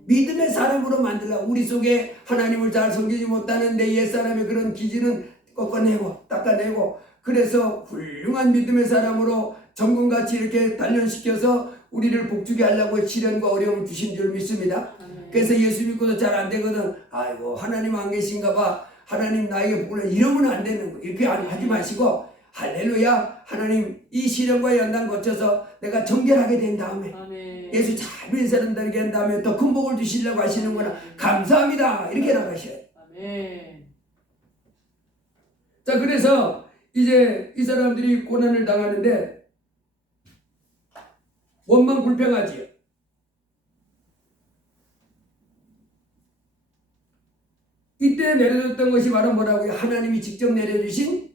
믿음의 사람으로 만들려고. 우리 속에 하나님을 잘 섬기지 못하는 내 옛사람의 그런 기질은 꺾어내고 닦아내고, 그래서 훌륭한 믿음의 사람으로 정금같이 이렇게 단련시켜서 우리를 복주게 하려고 시련과 어려움을 주신 줄 믿습니다. 그래서 예수 믿고도 잘 안 되거든. 아이고 하나님 안 계신가 봐, 하나님 나에게 복을 이러면 안 되는 거. 이렇게 하지 마시고 할렐루야, 하나님 이 시련과 연단 거쳐서 내가 정결하게 된 다음에 예수 잘 믿는 사람들에게 한 다음에 더 큰 복을 주시려고 하시는구나, 감사합니다, 이렇게 나가셔요. 자, 그래서 이제 이 사람들이 고난을 당하는데 원망 불평하지요. 이때 내려줬던 것이 바로 뭐라고요? 하나님이 직접 내려주신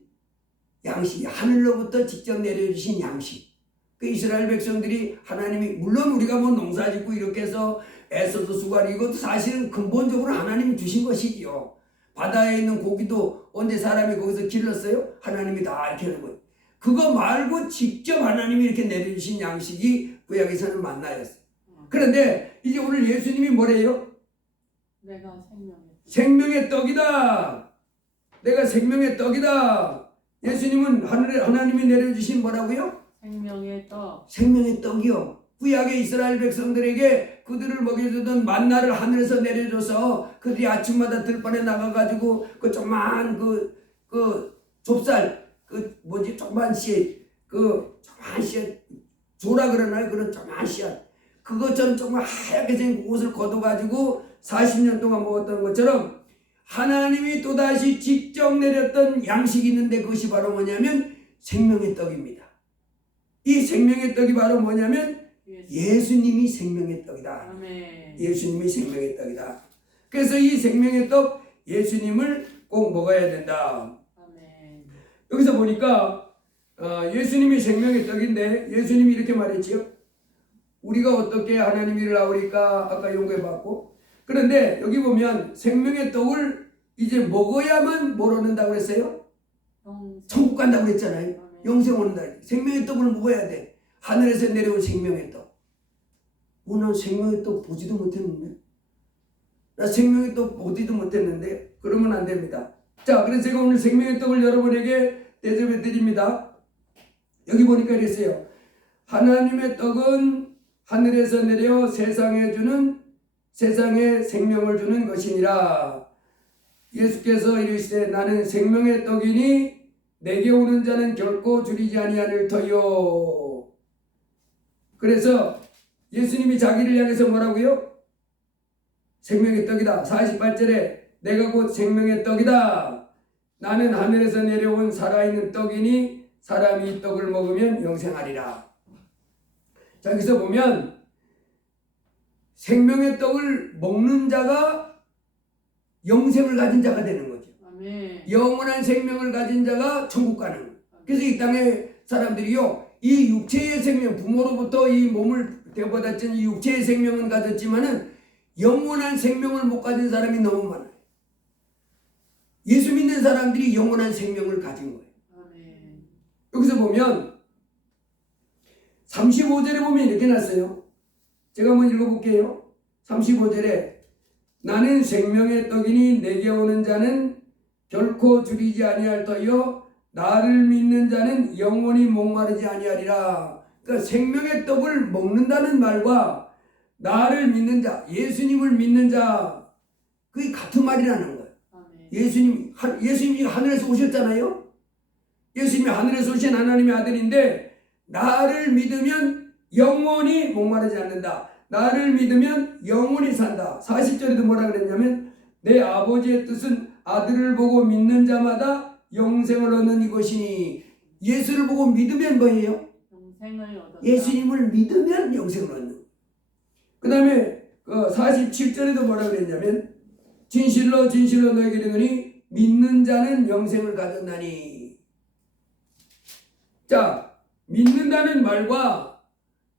양식, 하늘로부터 직접 내려주신 양식. 그 이스라엘 백성들이 하나님이, 물론 우리가 뭐 농사 짓고 이렇게 해서 애써도 수고하는 이것도 사실은 근본적으로 하나님이 주신 것이지요. 바다에 있는 고기도 언제 사람이 거기서 길렀어요? 하나님이 다 이렇게 하는 거예요. 그거 말고 직접 하나님이 이렇게 내려주신 양식이 구약에서는 만나였어요. 그런데 이제 오늘 예수님이 뭐래요? 내가 생명의 떡이다. 내가 생명의 떡이다. 예수님은 하나님이 내려주신 뭐라고요? 생명의 떡. 생명의 떡이요. 구약의 이스라엘 백성들에게 그들을 먹여주던 만나를 하늘에서 내려줘서 그들이 아침마다 들판에 나가가지고 그 조그만 그 좁쌀 조그만 씨앗 조라 그러나요? 그런 조그만 씨앗, 그것처럼 조그만 하얗게 생긴 옷을 걷어가지고 40년 동안 먹었던 것처럼 하나님이 또다시 직접 내렸던 양식이 있는데 그것이 바로 뭐냐면 생명의 떡입니다. 이 생명의 떡이 바로 뭐냐면 예수님이 생명의 떡이다. 예수님이 생명의 떡이다. 그래서 이 생명의 떡 예수님을 꼭 먹어야 된다. 여기서 보니까 예수님이 생명의 떡인데 예수님이 이렇게 말했지요. 우리가 어떻게 하나님 일을 하오리까 아까 연구해봤고, 그런데 여기 보면 생명의 떡을 이제 먹어야만 뭘 얻는다고 그랬어요? 천국 간다고 그랬잖아요. 영생 오는다. 생명의 떡을 먹어야 돼. 하늘에서 내려온 생명의 떡. 난 생명의 떡 보지도 못했는데, 나 생명의 떡 보지도 못했는데, 그러면 안 됩니다. 자, 그래서 제가 오늘 생명의 떡을 여러분에게 대접해 드립니다. 여기 보니까 이랬어요. 하나님의 떡은 하늘에서 내려 세상에 생명을 주는 것이니라. 예수께서 이르시되 나는 생명의 떡이니 내게 오는 자는 결코 줄이지 아니하늘 터요. 그래서 예수님이 자기를 향해서 뭐라고요? 생명의 떡이다. 48절에 내가 곧 생명의 떡이다. 나는 하늘에서 내려온 살아있는 떡이니 사람이 이 떡을 먹으면 영생하리라. 자, 여기서 보면 생명의 떡을 먹는 자가 영생을 가진 자가 되는 거죠. 영원한 생명을 가진 자가 천국 가는 거예요. 그래서 이 땅의 사람들이요, 이 육체의 생명, 부모로부터 이 몸을 대받았던 이 육체의 생명은 가졌지만은 영원한 생명을 못 가진 사람이 너무 많아요. 예수 믿는 사람들이 영원한 생명을 가진 거예요. 여기서 보면 35절에 보면 이렇게 났어요. 제가 한번 읽어볼게요. 35절에 나는 생명의 떡이니 내게 오는 자는 결코 줄이지 아니할 터요 나를 믿는 자는 영원히 목마르지 아니하리라. 그러니까 생명의 떡을 먹는다는 말과 나를 믿는 자, 예수님을 믿는 자, 그게 같은 말이라는 거예요. 예수님이 하늘에서 오셨잖아요. 예수님이 하늘에서 오신 하나님의 아들인데 나를 믿으면 영원히 목마르지 않는다. 나를 믿으면 영원히 산다. 40절에도 뭐라 그랬냐면 내 아버지의 뜻은 아들을 보고 믿는 자마다 영생을 얻는 이것이니. 예수를 보고 믿으면 뭐예요? 영생을 얻었다. 예수님을 믿으면 영생을 얻는. 그 다음에 47절에도 뭐라 그랬냐면 진실로 진실로 너에게 이르노니 믿는 자는 영생을 가졌나니. 자, 믿는다는 말과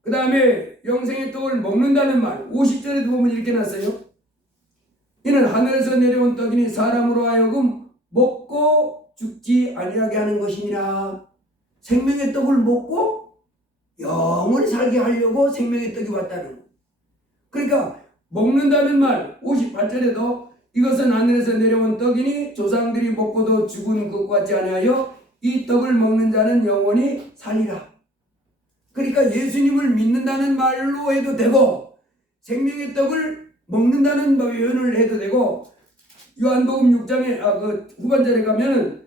그 다음에 영생의 떡을 먹는다는 말 50절에도 보면 이렇게 났어요. 이는 하늘에서 내려온 떡이니 사람으로 하여금 먹고 죽지 아니하게 하는 것이니라. 생명의 떡을 먹고 영원히 살게 하려고 생명의 떡이 왔다는 거. 그러니까 먹는다는 말 58절에도 이것은 하늘에서 내려온 떡이니 조상들이 먹고도 죽은 것 같지 아니하여 이 떡을 먹는 자는 영원히 살리라. 그러니까 예수님을 믿는다는 말로 해도 되고 생명의 떡을 먹는다는 표현을 해도 되고 요한복음 6장에 그 후반절에 가면은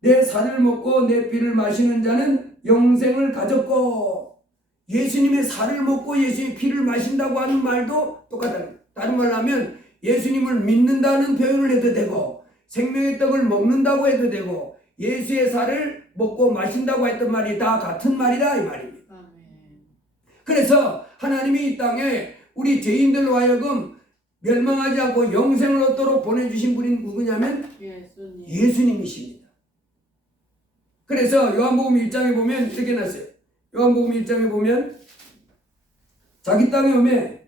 내 살을 먹고 내 피를 마시는 자는 영생을 가졌고 예수님의 살을 먹고 예수님의 피를 마신다고 하는 말도 똑같다. 다른 말로 하면 예수님을 믿는다는 표현을 해도 되고 생명의 떡을 먹는다고 해도 되고 예수의 살을 먹고 마신다고 했던 말이 다 같은 말이다 이 말입니다. 그래서 하나님이 이 땅에 우리 죄인들로 하여금 멸망하지 않고 영생을 얻도록 보내주신 분이 누구냐면 예수님이십니다. 그래서 요한복음 1장에 보면 이렇게 났어요. 요한복음 1장에 보면 자기 땅에 오매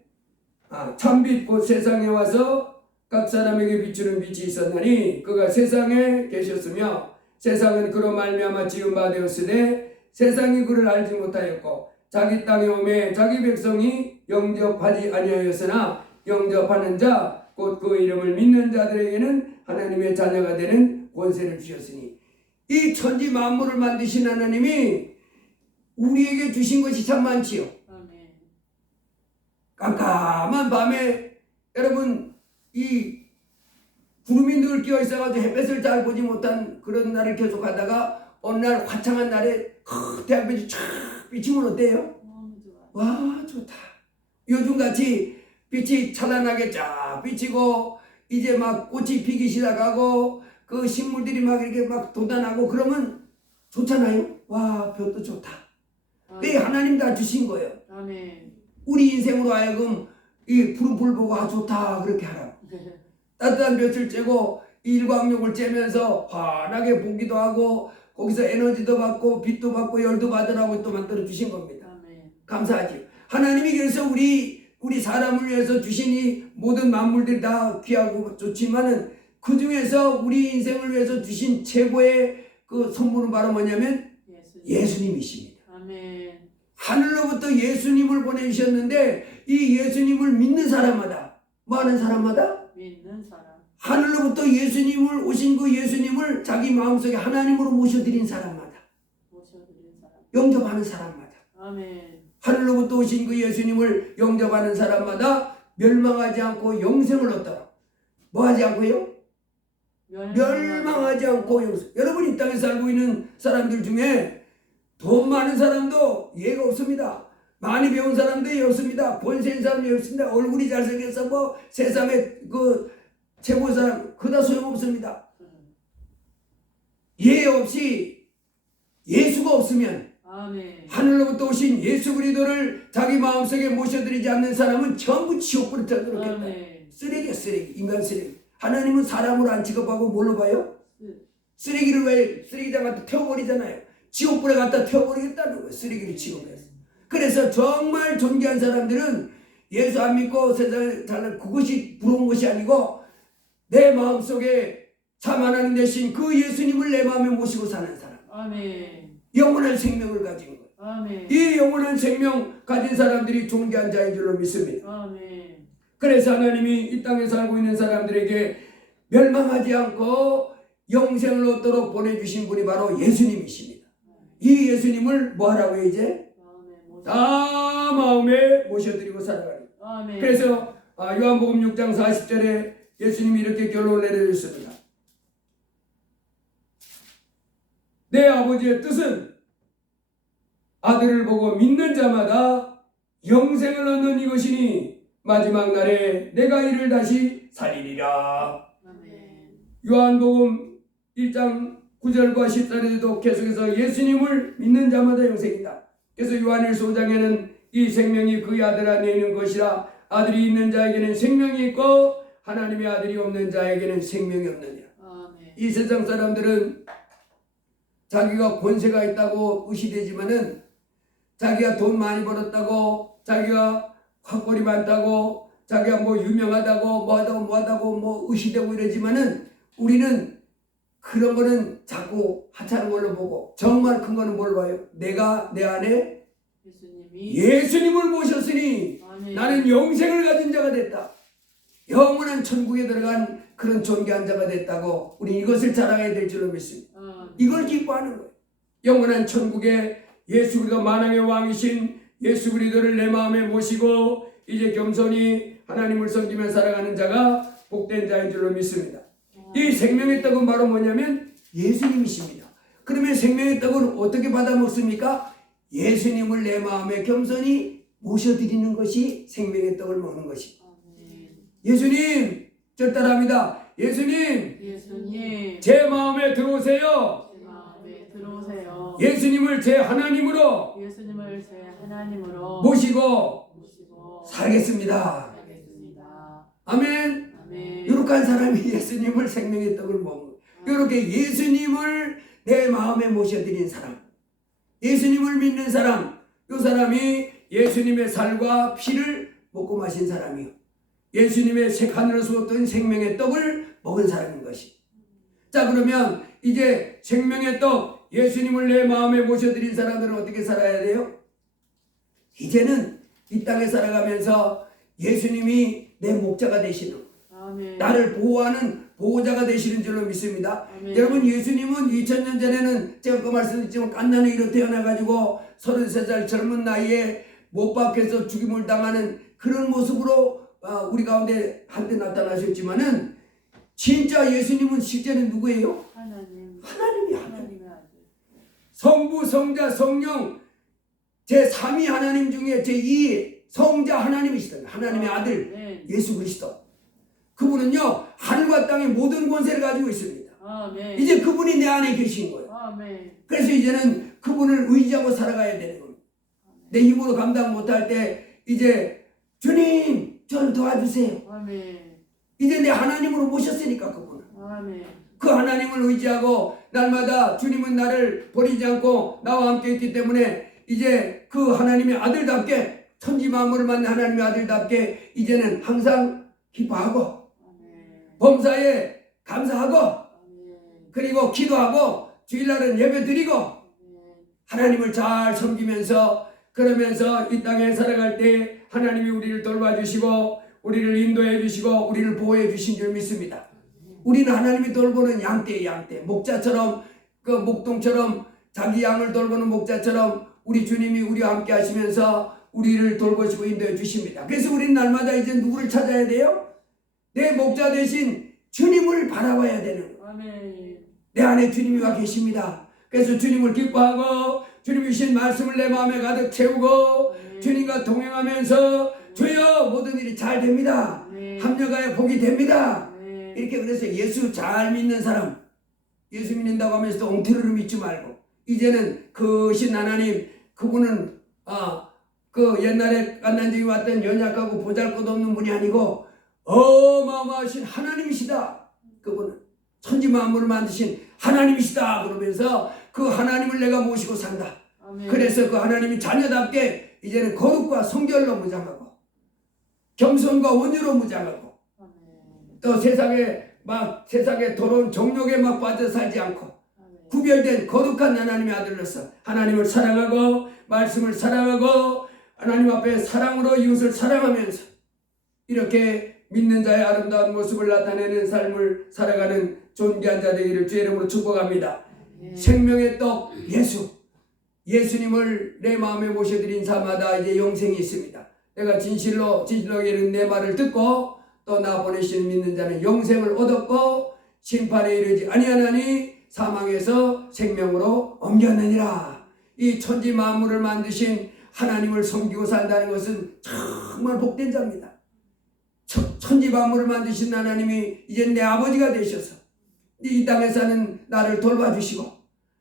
참빛 곧 세상에 와서 각 사람에게 비추는 빛이 있었나니 그가 세상에 계셨으며 세상은 그로 말미암아 지은 바 되었으되 세상이 그를 알지 못하였고 자기 땅에 오매 자기 백성이 영접하지 아니하였으나 영접하는 자 곧 그 이름을 믿는 자들에게는 하나님의 자녀가 되는 권세를 주셨으니 이 천지 만물을 만드신 하나님이 우리에게 주신 것이 참 많지요. 깜깜한 밤에 여러분 이 구름이 늘 끼어 있어가지고 햇볕을 잘 보지 못한 그런 날을 계속 하다가 어느 날 화창한 날에 태양빛이 쫙 비치면 어때요? 와 좋다. 요즘같이 빛이 찬란하게 쫙 비치고 이제 막 꽃이 피기 시작하고 그 식물들이 막 이렇게 막 돋아나고 그러면 좋잖아요. 와 볕도 좋다. 왜 하나님 다 주신 거예요. 우리 인생으로 하여금 이 푸른 불 보고 좋다 그렇게 하라고. 따뜻한 볕을 쬐고 일광욕을 쬐면서 환하게 보기도 하고 거기서 에너지도 받고 빛도 받고 열도 받으라고 또 만들어 주신 겁니다. 감사하지. 하나님이 그래서 우리 사람을 위해서 주신 이 모든 만물들이 다 귀하고 좋지만은 그 중에서 우리 인생을 위해서 주신 최고의 그 선물은 바로 뭐냐면 예수님이십니다. 하늘로부터 예수님을 보내주셨는데 이 예수님을 믿는 사람마다 뭐 하는 사람마다? 믿는 사람. 하늘로부터 예수님을 오신 그 예수님을 자기 마음속에 하나님으로 모셔드린 사람마다 영접하는 사람마다 하늘로부터 오신 그 예수님을 영접하는 사람마다 멸망하지 않고 영생을 얻더라. 뭐 하지 않고요? 멸망하지 않고 영생. 여러분 이 땅에 살고 있는 사람들 중에 돈 많은 사람도 예가 없습니다. 많이 배운 사람도 예 없습니다. 권세인 사람도 예 없습니다. 얼굴이 잘생겨서 뭐 세상에 그 최고의 사람 그다 소용없습니다. 예 없이 예수가 없으면 하늘로부터 오신 예수 그리스도를 자기 마음속에 모셔드리지 않는 사람은 전부 지옥불에 들어가겠다. 쓰레기야 쓰레기. 인간 쓰레기. 하나님은 사람으로 안 취급하고 뭘로 봐요? 쓰레기를 왜 쓰레기장 갖다 태워버리잖아요. 지옥불에 갖다 태워버리겠다는 거예요. 쓰레기를 취급해서. 그래서 정말 존귀한 사람들은 예수 안 믿고 세상에 살는 그것이 부러운 것이 아니고 내 마음속에 참 하나님 되신 그 예수님을 내 마음에 모시고 사는 사람. 영원한 생명을 가진 것. 이 영원한 생명 가진 사람들이 존귀한 자인 줄로 믿습니다. 그래서 하나님이 이 땅에 살고 있는 사람들에게 멸망하지 않고 영생을 얻도록 보내주신 분이 바로 예수님이십니다. 이 예수님을 뭐 하라고요 이제? 다 마음에 모셔드리고 살아가는. 그래서 요한복음 6장 40절에 예수님이 이렇게 결론을 내려주셨습니다. 내 아버지의 뜻은 아들을 보고 믿는 자마다 영생을 얻는 이것이니 마지막 날에 내가 이를 다시 살리리라. 요한복음 1장 9절과 10절에도 계속해서 예수님을 믿는 자마다 영생이다. 그래서 요한일서 5장에는 이 생명이 그의 아들 안에 있는 것이라 아들이 있는 자에게는 생명이 있고 하나님의 아들이 없는 자에게는 생명이 없느니라. 이 세상 사람들은 자기가 권세가 있다고 의시되지만은 자기가 돈 많이 벌었다고 자기가 관골이 많다고 자기가 뭐 유명하다고 뭐하다고 뭐 의시되고 이러지만은 우리는 그런 거는 자꾸 하찮은 걸로 보고 정말 큰 거는 뭘 봐요? 내가 내 안에 예수님이 예수님을 모셨으니 아멘. 나는 영생을 가진 자가 됐다. 영원한 천국에 들어간 그런 존귀한 자가 됐다고 우리 이것을 자랑해야 될 줄로 믿습니다. 이걸 기뻐하는 거예요. 영원한 천국에 예수 그리스도 만왕의 왕이신 예수 그리스도를 내 마음에 모시고 이제 겸손히 하나님을 섬기며 살아가는 자가 복된 자인 줄로 믿습니다. 이 생명의 떡은 바로 뭐냐면 예수님이십니다. 그러면 생명의 떡은 어떻게 받아 먹습니까? 예수님을 내 마음에 겸손히 모셔드리는 것이 생명의 떡을 먹는 것입니다. 예수님, 절 따라합니다. 예수님, 제 마음에 들어오세요. 제 마음에 들어오세요. 예수님을 제 하나님으로 예수님을 제 하나님으로 모시고 살겠습니다. 살겠습니다. 아멘. 아멘. 이렇게 사람이 예수님을 생명의 떡을 먹는 이렇게 예수님을 내 마음에 모셔드린 사람, 예수님을 믿는 사람, 이 사람이 예수님의 살과 피를 먹고 마신 사람이요, 예수님의 하늘에서 얻은 생명의 떡을 먹은 사람인 것이. 자, 그러면 이제 생명의 떡 예수님을 내 마음에 모셔드린 사람들은 어떻게 살아야 돼요? 이제는 이 땅에 살아가면서 예수님이 내 목자가 되시는, 아멘. 나를 보호하는 보호자가 되시는 줄로 믿습니다. 아멘. 여러분, 예수님은 2000년 전에는 제가 그 말씀드렸지만 갓난아기로 태어나가지고 33살 젊은 나이에 못 박혀서 죽임을 당하는 그런 모습으로 우리 가운데 한때 나타나셨지만은 진짜 예수님은 실제는 누구예요? 하나님이 하나님의 아들. 성부, 성자, 성령 제3위 하나님 중에 제2위 성자 하나님이시다. 하나님의 아들 아멘. 예수 그리스도. 그분은요 하늘과 땅의 모든 권세를 가지고 있습니다. 아멘. 이제 그분이 내 안에 계신 거예요. 아멘. 그래서 이제는 그분을 의지하고 살아가야 되는 겁니다. 내 힘으로 감당 못할 때 이제 주님 저를 도와주세요. 아멘. 이제 내 하나님으로 모셨으니까 그분은. 아멘. 그 하나님을 의지하고 날마다 주님은 나를 버리지 않고 나와 함께 있기 때문에 이제 그 하나님의 아들답게 천지 만물을 만난 하나님의 아들답게 이제는 항상 기뻐하고 아멘. 범사에 감사하고 아멘. 그리고 기도하고 주일날은 예배 드리고 하나님을 잘 섬기면서 그러면서 이 땅에 살아갈 때 하나님이 우리를 돌봐주시고 우리를 인도해 주시고 우리를 보호해 주신 줄 믿습니다. 우리는 하나님이 돌보는 양떼 목자처럼 그 목동처럼 자기 양을 돌보는 목자처럼 우리 주님이 우리와 함께 하시면서 우리를 돌보시고 인도해 주십니다. 그래서 우리는 날마다 이제 누구를 찾아야 돼요? 내 목자 대신 주님을 바라봐야 되는 거예요. 아멘. 내 안에 주님이 와 계십니다. 그래서 주님을 기뻐하고 주님이 주신 말씀을 내 마음에 가득 채우고 주님과 동행하면서 주여 모든 일이 잘 됩니다. 합력하여 복이 됩니다. 이렇게 그래서 예수 잘 믿는 사람, 예수 믿는다고 하면서도 엉터리로 믿지 말고 이제는 그 신 하나님 그분은 그 옛날에 갓난쟁이 왔던 연약하고 보잘것없는 분이 아니고 어마어마하신 하나님이시다. 그분은 천지 만물을 만드신 하나님이시다. 그러면서 그 하나님을 내가 모시고 산다. 아멘. 그래서 그 하나님이 자녀답게 이제는 거룩과 성결로 무장하고 겸손과 온유로 무장하고 아멘. 또 세상에 더러운 정욕에 막 빠져 살지 않고 아멘. 구별된 거룩한 하나님의 아들로서 하나님을 사랑하고 말씀을 사랑하고 하나님 앞에 사랑으로 이웃을 사랑하면서 이렇게 믿는 자의 아름다운 모습을 나타내는 삶을 살아가는 존귀한 자 되기를 주의 이름으로 축복합니다. 생명의 떡 예수님을 내 마음에 모셔드린 자마다 이제 영생이 있습니다. 내가 진실로 내 말을 듣고 또 나 보내시는 믿는 자는 영생을 얻었고 심판에 이르지 아니하나니 사망에서 생명으로 옮겼느니라. 이 천지 만물을 만드신 하나님을 섬기고 산다는 것은 정말 복된 자입니다. 천지 만물을 만드신 하나님이 이제 내 아버지가 되셔서 이 땅에 사는 나를 돌봐주시고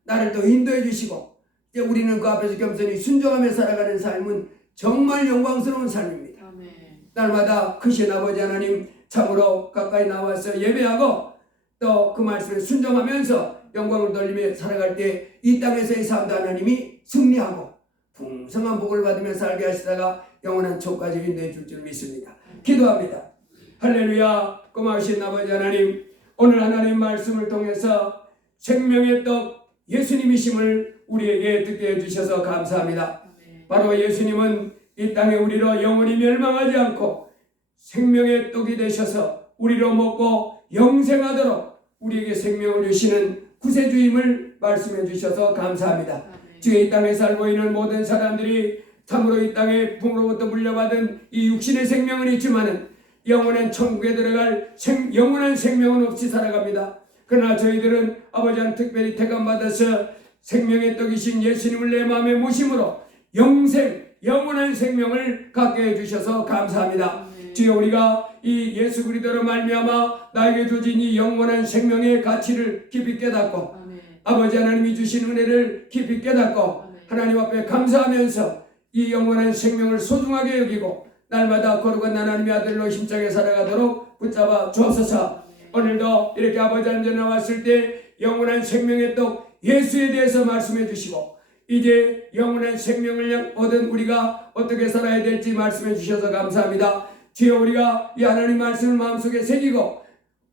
나를 또 인도해 주시고 이제 우리는 그 앞에서 겸손히 순종하며 살아가는 삶은 정말 영광스러운 삶입니다. 아멘. 날마다 크신 아버지 하나님 참으로 가까이 나와서 예배하고 또 그 말씀에 순종하면서 영광을 돌리며 살아갈 때 이 땅에서의 삶도 하나님이 승리하고 풍성한 복을 받으며 살게 하시다가 영원한 족까지 인도해 줄 줄 믿습니다. 기도합니다. 할렐루야. 고마우신 아버지 하나님, 오늘 하나님 말씀을 통해서 생명의 떡 예수님이심을 우리에게 듣게 해주셔서 감사합니다. 바로 예수님은 이 땅에 우리로 영원히 멸망하지 않고 생명의 떡이 되셔서 우리로 먹고 영생하도록 우리에게 생명을 주시는 구세주임을 말씀해 주셔서 감사합니다. 주의 이 땅에 살고 있는 모든 사람들이 참으로 이 땅에 부모로부터 물려받은 이 육신의 생명은 있지만은 영원한 천국에 들어갈 영원한 생명은 없이 살아갑니다. 그러나 저희들은 아버지한 특별히 택함받아서 생명의 떡이신 예수님을 내 마음에 모심으로 영원한 생명을 갖게 해주셔서 감사합니다. 주여, 우리가 이 예수 그리스도로 말미암아 나에게 주신 이 영원한 생명의 가치를 깊이 깨닫고 아버지 하나님이 주신 은혜를 깊이 깨닫고 하나님 앞에 감사하면서 이 영원한 생명을 소중하게 여기고 날마다 거룩한 하나님의 아들로 힘차게 살아가도록 붙잡아 주옵소서. 오늘도 이렇게 아버지 안전에 나왔을 때 영원한 생명의 떡 예수에 대해서 말씀해 주시고 이제 영원한 생명을 얻은 우리가 어떻게 살아야 될지 말씀해 주셔서 감사합니다. 주여, 우리가 이 하나님 말씀을 마음속에 새기고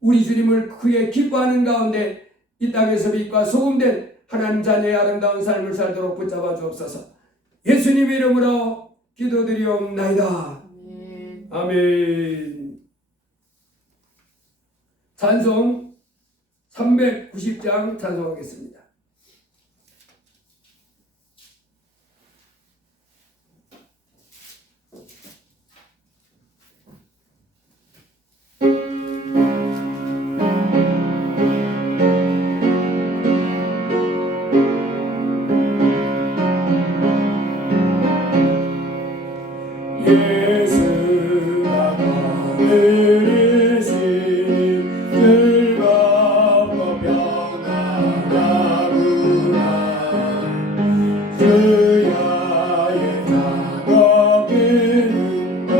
우리 주님을 크게 기뻐하는 가운데 이 땅에서 빛과 소금된 하나님 자녀의 아름다운 삶을 살도록 붙잡아 주옵소서. 예수님 이름으로 기도드리옵나이다. 아멘. 찬송 390장 찬송하겠습니다. 예수가 거느리시니 즐겁고 평안하구나. 주야의 작업 이는 것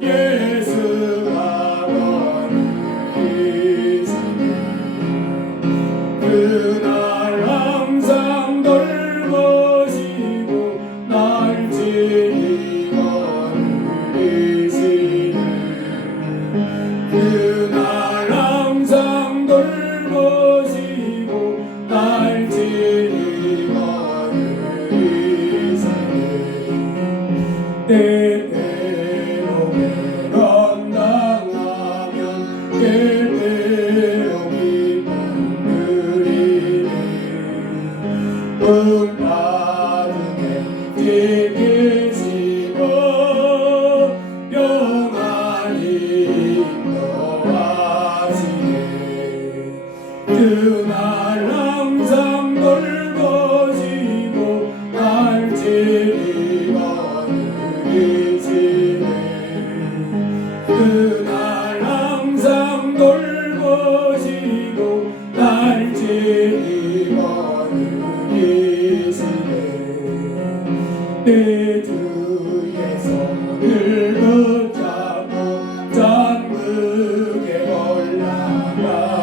예수가 거느리시니 그날 항상 돌보시고 날 지키고 그날 항상 돌보시고 날 지키고 때때로 배반당하면 때때로 기쁨 누리네. 은바중에 지키시고 영원히 인도하시네. 그날 항상 돌보시고 날 지키고 누리시네. 그날 항상 돌보시고 날 지키고 누리시네. 내 주의 손을 붙잡고 천국에 올라가겠네.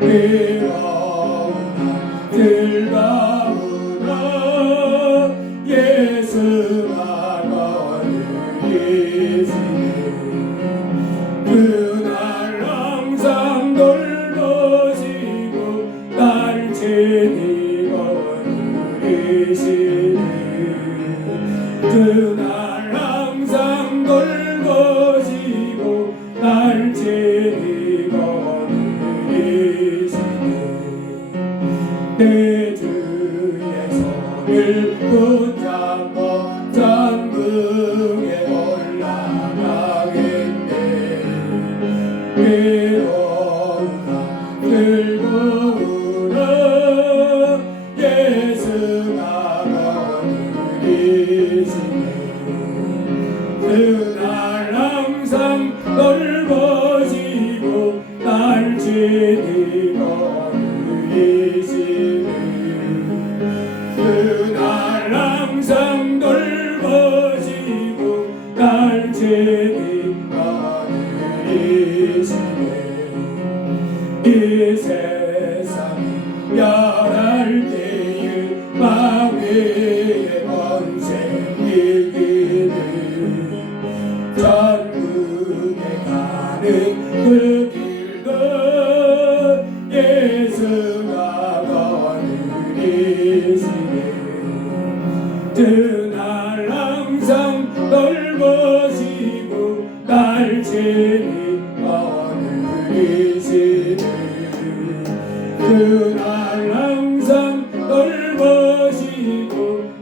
외로우나 즐거우나 예수가 거느리시네. 그날 항상 돌보시고 날 지키고 누리시네. 그날 항상 돌보시고 날 지키고 누리시네. 내 주의 손을 붙잡고 천국에 올라가겠네. 외로우나 즐거우나 예수가 거느리시네. 그날 항상 돌보시고 날 지키고 누리시네. 그날 항상 돌보시고 날 지키고 누리시네. 이 세상이 멸할 때에 우리의 권세 이기는 천국에 가는 그 길도 예수가 거느리시네. 그날 항상 돌보시고 날 친히 거느리시네. 그날 항상 돌보시고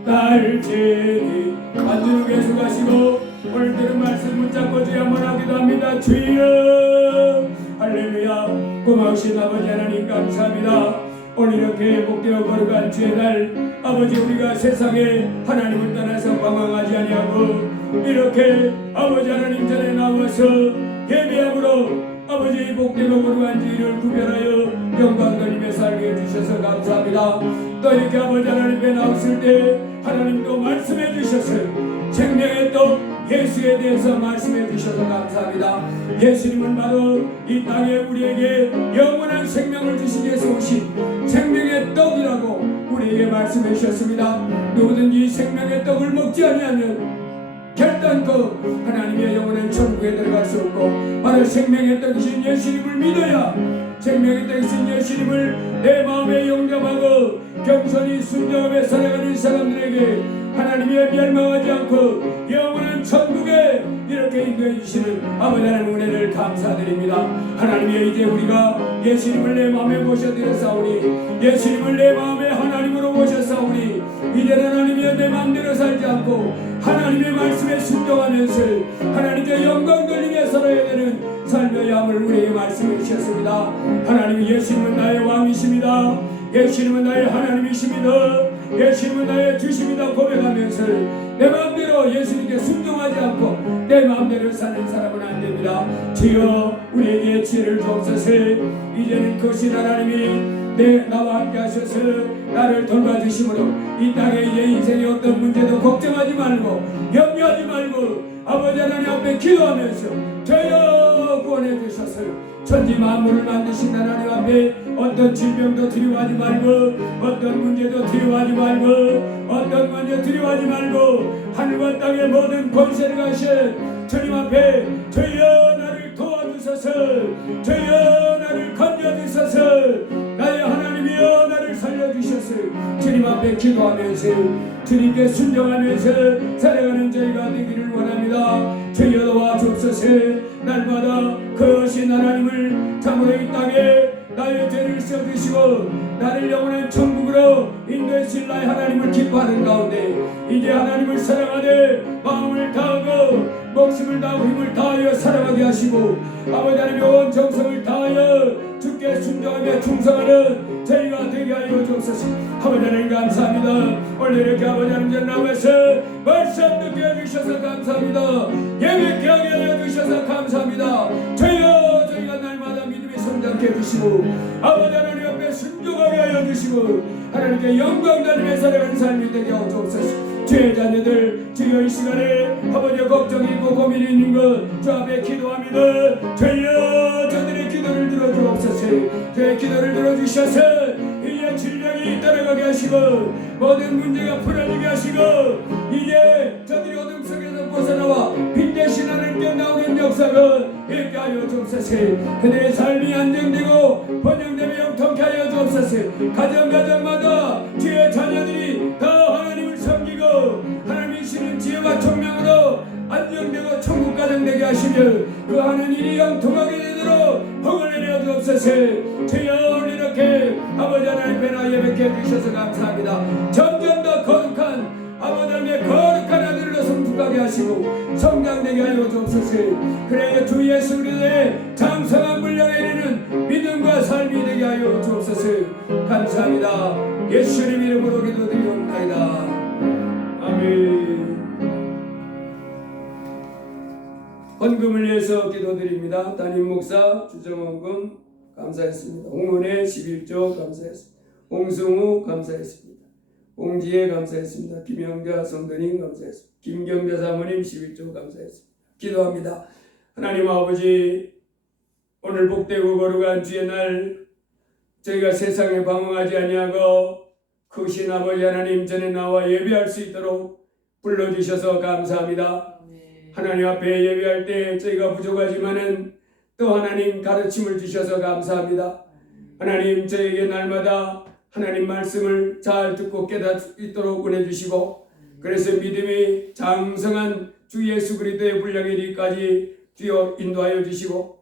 날 친히 만주로 계속하시고 오늘 들은 말씀 붙잡고 주여 한번 하기도 합니다. 주여 할렐루야. 고마우신 아버지 하나님 감사합니다. 오늘 이렇게 복되어 거룩한 주의 날 아버지 우리가 세상에 하나님을 떠나서 방황하지 아니하고 이렇게 아버지 하나님 전에 나와서 예배함으로 아버지의 복되고 거룩한 주의를 구별하여 영광 돌리며 살게 해주셔서 감사합니다. 또 이렇게 아버지 하나님 앞에 나왔을 때 하나님도 말씀해 주셔서 생명의 떡 예수에 대해서 말씀해 주셔서 감사합니다. 예수님은 바로 이 땅에 우리에게 영원한 생명을 주시기 위해서 오신 생명의 떡이라고 우리에게 말씀해 주셨습니다. 누구든지 생명의 떡을 먹지 아니하면 결단코 하나님의 영원한 천국에 들어갈 수 없고 바로 생명의 떡이신 예수님을 믿어야 생명의 떡이신 예수님을 내 마음에 영접하고 겸손히 순종하며 살아가는 사람들에게 하나님의 멸망하지 않고 영원한 천국에 이렇게 인도해 주시는 아버지 하나님 은혜를 감사드립니다. 하나님의 이제 우리가 예수님을 내 마음에 모셔드렸사오니 예수님을 내 마음에 하나님으로 모셨사오니 이제는 하나님의 내 마음대로 살지 않고 하나님의 말씀에 순종하면서 하나님께 영광 돌리며 살아야 되는 삶의 양을 우리에게 말씀해 주셨습니다. 하나님 예수님은 나의 왕이십니다. 예수님은 나의 하나님이십니다. 예수님은 나의 주십니다 고백하면서 내 마음대로 예수님께 순종하지 않고 내 마음대로 사는 사람은 안 됩니다. 주여 우리에게 지혜를 주옵소서. 이제는 그것이 하나님이 나와 함께 하셔서 나를 돌봐주심으로 이 땅에 이제 인생의 어떤 문제도 걱정하지 말고 염려하지 말고 아버지 하나님 앞에 기도하면서 저여 구원해 주셔서 천지 만물을 만드신 하나님 앞에 어떤 질병도 두려워하지 말고 어떤 문제도 두려워하지 말고 어떤 문제 두려워하지 말고 하늘과 땅의 모든 권세를 가신 주님 앞에 저여 나를 도와주소서 저여 나를 건져주소서 나의 하나님이여 나를 살려주셔서 주님 앞에 기도하면서 주님께 순종하면서 살아가는 저희가 되기를 원합니다. 주여 도와주옵소서. 날마다 거신 하나님을 참으로 이 땅에 나의 죄를 씌워주시고 나를 영원한 천국으로 인도하실 나의 하나님을 기뻐하는 가운데 이제 하나님을 사랑하되 마음을 다하고 목숨을 다하고 힘을 다하여 사랑하게 하시고 아버지 하나님의 온 정성을 다하여 주께 순종하며 충성하는 저희가 되게 하여 주옵소서. 아버지 하나님 감사합니다. 오늘 이렇게 아버지 하나님 전 나와서 말씀 듣게 해주셔서 감사합니다. 예배케 하게 해주셔서 감사합니다. 저희가 날마다 믿음의 성장케 해주시고 아버지 하나님 앞에 순종하게 하여 주시고 하나님께 영광 돌리며 살아가는 삶이 되게 하여 주옵소서. 주의 자녀들 주여 이 시간에 아버지의 걱정이 있고 고민이 있는 것 주 앞에 기도합니다. 주여 저들의 기도를 들어주옵소서. 저의 기도를 들어주셔서 이제 질병이 떠나가게 하시고 모든 문제가 풀어지게 하시고 이제 저들이 어둠 속에서 벗어나와 빛 대신 하나님께 나오는 역사가 있게 하여 주옵소서. 그들의 삶이 안정되고 번영되며 영통케 하여 주옵소서. 가정마다 주의 자녀들이 다 하나님을 섬기고 하나님이 주시는 지혜와 총명으로 안정되고 천국 가정 되게 하시며 그 하는 일이 영통하게 되도록 복을 내려 주옵소서. 주여 이렇게 아버지 하나님 배나 예배케 해주셔서 감사합니다. 점점 더 거룩한 아버지 하나님의 거룩한 아들로 성숙하게 하시고 성장되게 하여 주옵소서. 그래야 주 예수 그리스도의 장성한 분량에 이르는 믿음과 삶이 되게 하여 주옵소서. 감사합니다. 예수님 이름으로 기도드리옵나이다. 아멘. 헌금을 위해서 기도드립니다. 담임 목사 주정원금 감사했습니다. 홍문혜 11조 감사했습니다. 홍승우 감사했습니다. 홍지혜 감사했습니다. 김영자 성도님 감사했습니다. 김경자 사모님 11조 감사했습니다. 기도합니다. 하나님 아버지 오늘 복되고 거룩한 주의 날 저희가 세상에 방황하지 아니하고 크신 아버지 하나님 전에 나와 예배할 수 있도록 불러주셔서 감사합니다. 아멘. 하나님 앞에 예배할 때 저희가 부족하지만은 또 하나님 가르침을 주셔서 감사합니다. 하나님 저에게 날마다 하나님 말씀을 잘 듣고 깨닫도록 은혜 주시고 그래서 믿음이 장성한 주 예수 그리스도의 분량에 이르기까지 주여 인도하여 주시고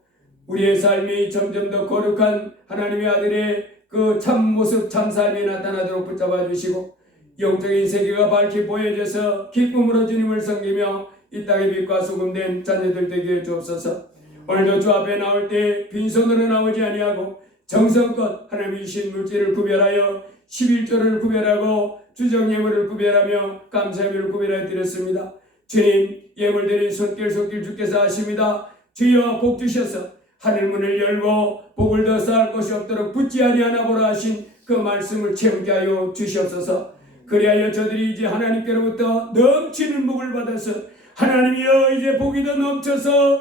우리의 삶이 점점 더 거룩한 하나님의 아들의 그 참모습 참삶이 나타나도록 붙잡아 주시고 영적인 세계가 밝게 보여져서 기쁨으로 주님을 섬기며 이 땅의 빛과 소금된 자녀들 되게 해 주옵소서. 오늘도 주 앞에 나올 때 빈손으로 나오지 아니하고 정성껏 하나님이 주신 물질을 구별하여 11조를 구별하고 주정예물을 구별하며 감사예물을 구별하여 드렸습니다. 주님 예물들이 손길 주께서 하십니다. 주여 복 주셔서 하늘문을 열고 복을 더 쌓을 것이 없도록 붙지 아니하나 보라 하신 그 말씀을 채우게 하여 주시옵소서. 그리하여 저들이 이제 하나님께로부터 넘치는 복을 받아서 하나님이여 이제 복이 더 넘쳐서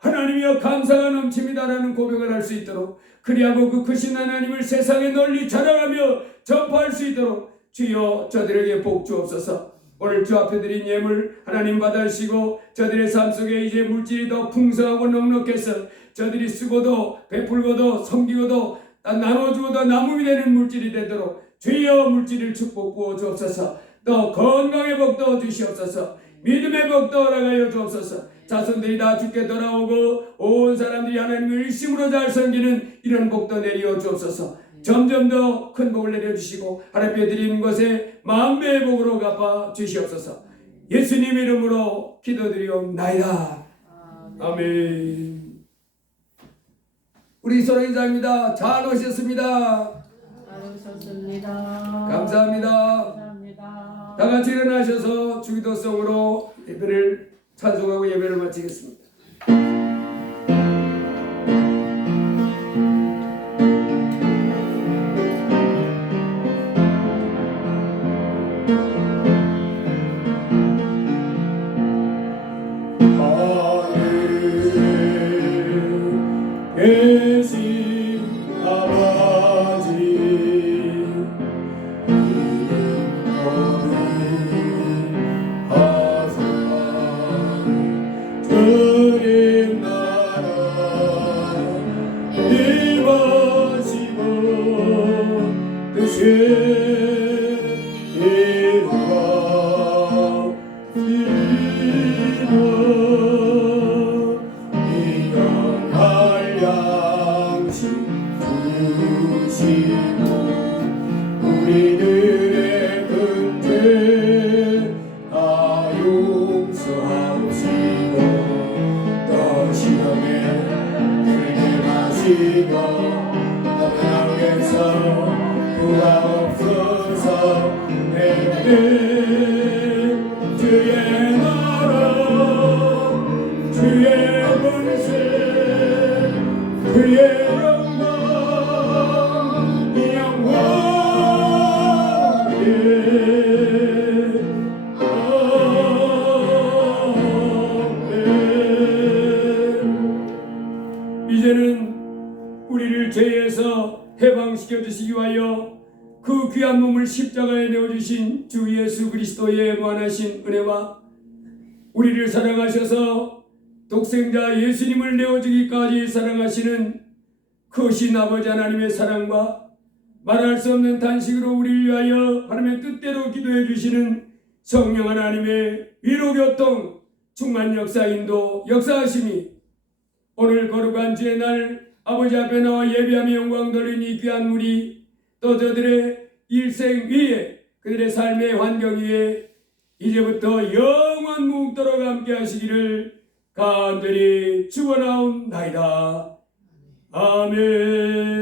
하나님이여 감사가 넘칩니다라는 고백을 할 수 있도록 그리하고 그 크신 하나님을 세상에 널리 자랑하며 전파할 수 있도록 주여 저들에게 복 주옵소서. 오늘 주 앞에 드린 예물 하나님 받으시고 저들의 삶 속에 이제 물질이 더 풍성하고 넉넉해서 저들이 쓰고도 베풀고도 섬기고도 나눠주고도 나눔이 되는 물질이 되도록 주여 물질을 축복 부어 주옵소서. 또 건강의 복도 주시옵소서. 믿음의 복도 허락하여 주옵소서. 자손들이 다 주께 돌아오고 온 사람들이 하나님을 일심으로 잘 섬기는 이런 복도 내려 주옵소서. 점점 더 큰 복을 내려주시고 하나님께 드리는 것에 만배의 복으로 갚아 주시옵소서. 예수님 이름으로 기도드리옵나이다. 아멘. 우리 서로 인사합니다. 잘 오셨습니다. 잘 오셨습니다. 감사합니다. 감사합니다. 다 같이 일어나셔서 주기도성으로 예배를 찬송하고 예배를 마치겠습니다. 계신 아버지 주님 나라 임하시고 뜻을 이루어 우리들의 큰 죄 다 용서하옵시고 또 시험에 들게 마시고 나라에서 구하옵소서. 내게 주의 나라 주의 권세 그의 이제는 우리를 죄에서 해방시켜 주시기 위하여 그 귀한 몸을 십자가에 내어주신 주 예수 그리스도의 무한하신 은혜와 우리를 사랑하셔서 독생자 예수님을 내어주기까지 사랑하시는 크신 아버지 하나님의 사랑과 말할 수 없는 단식으로 우리를 위하여 하나님의 뜻대로 기도해 주시는 성령 하나님의 위로교통 충만 역사인도 역사하심이 오늘 거룩한 주의 날 아버지 앞에 나와 예배하며 영광 돌린 이 귀한 물이 또 저들의 일생 위에 그들의 삶의 환경 위에 이제부터 영원 묵도록 함께 하시기를 간절히 축원하옵나이다. 아멘.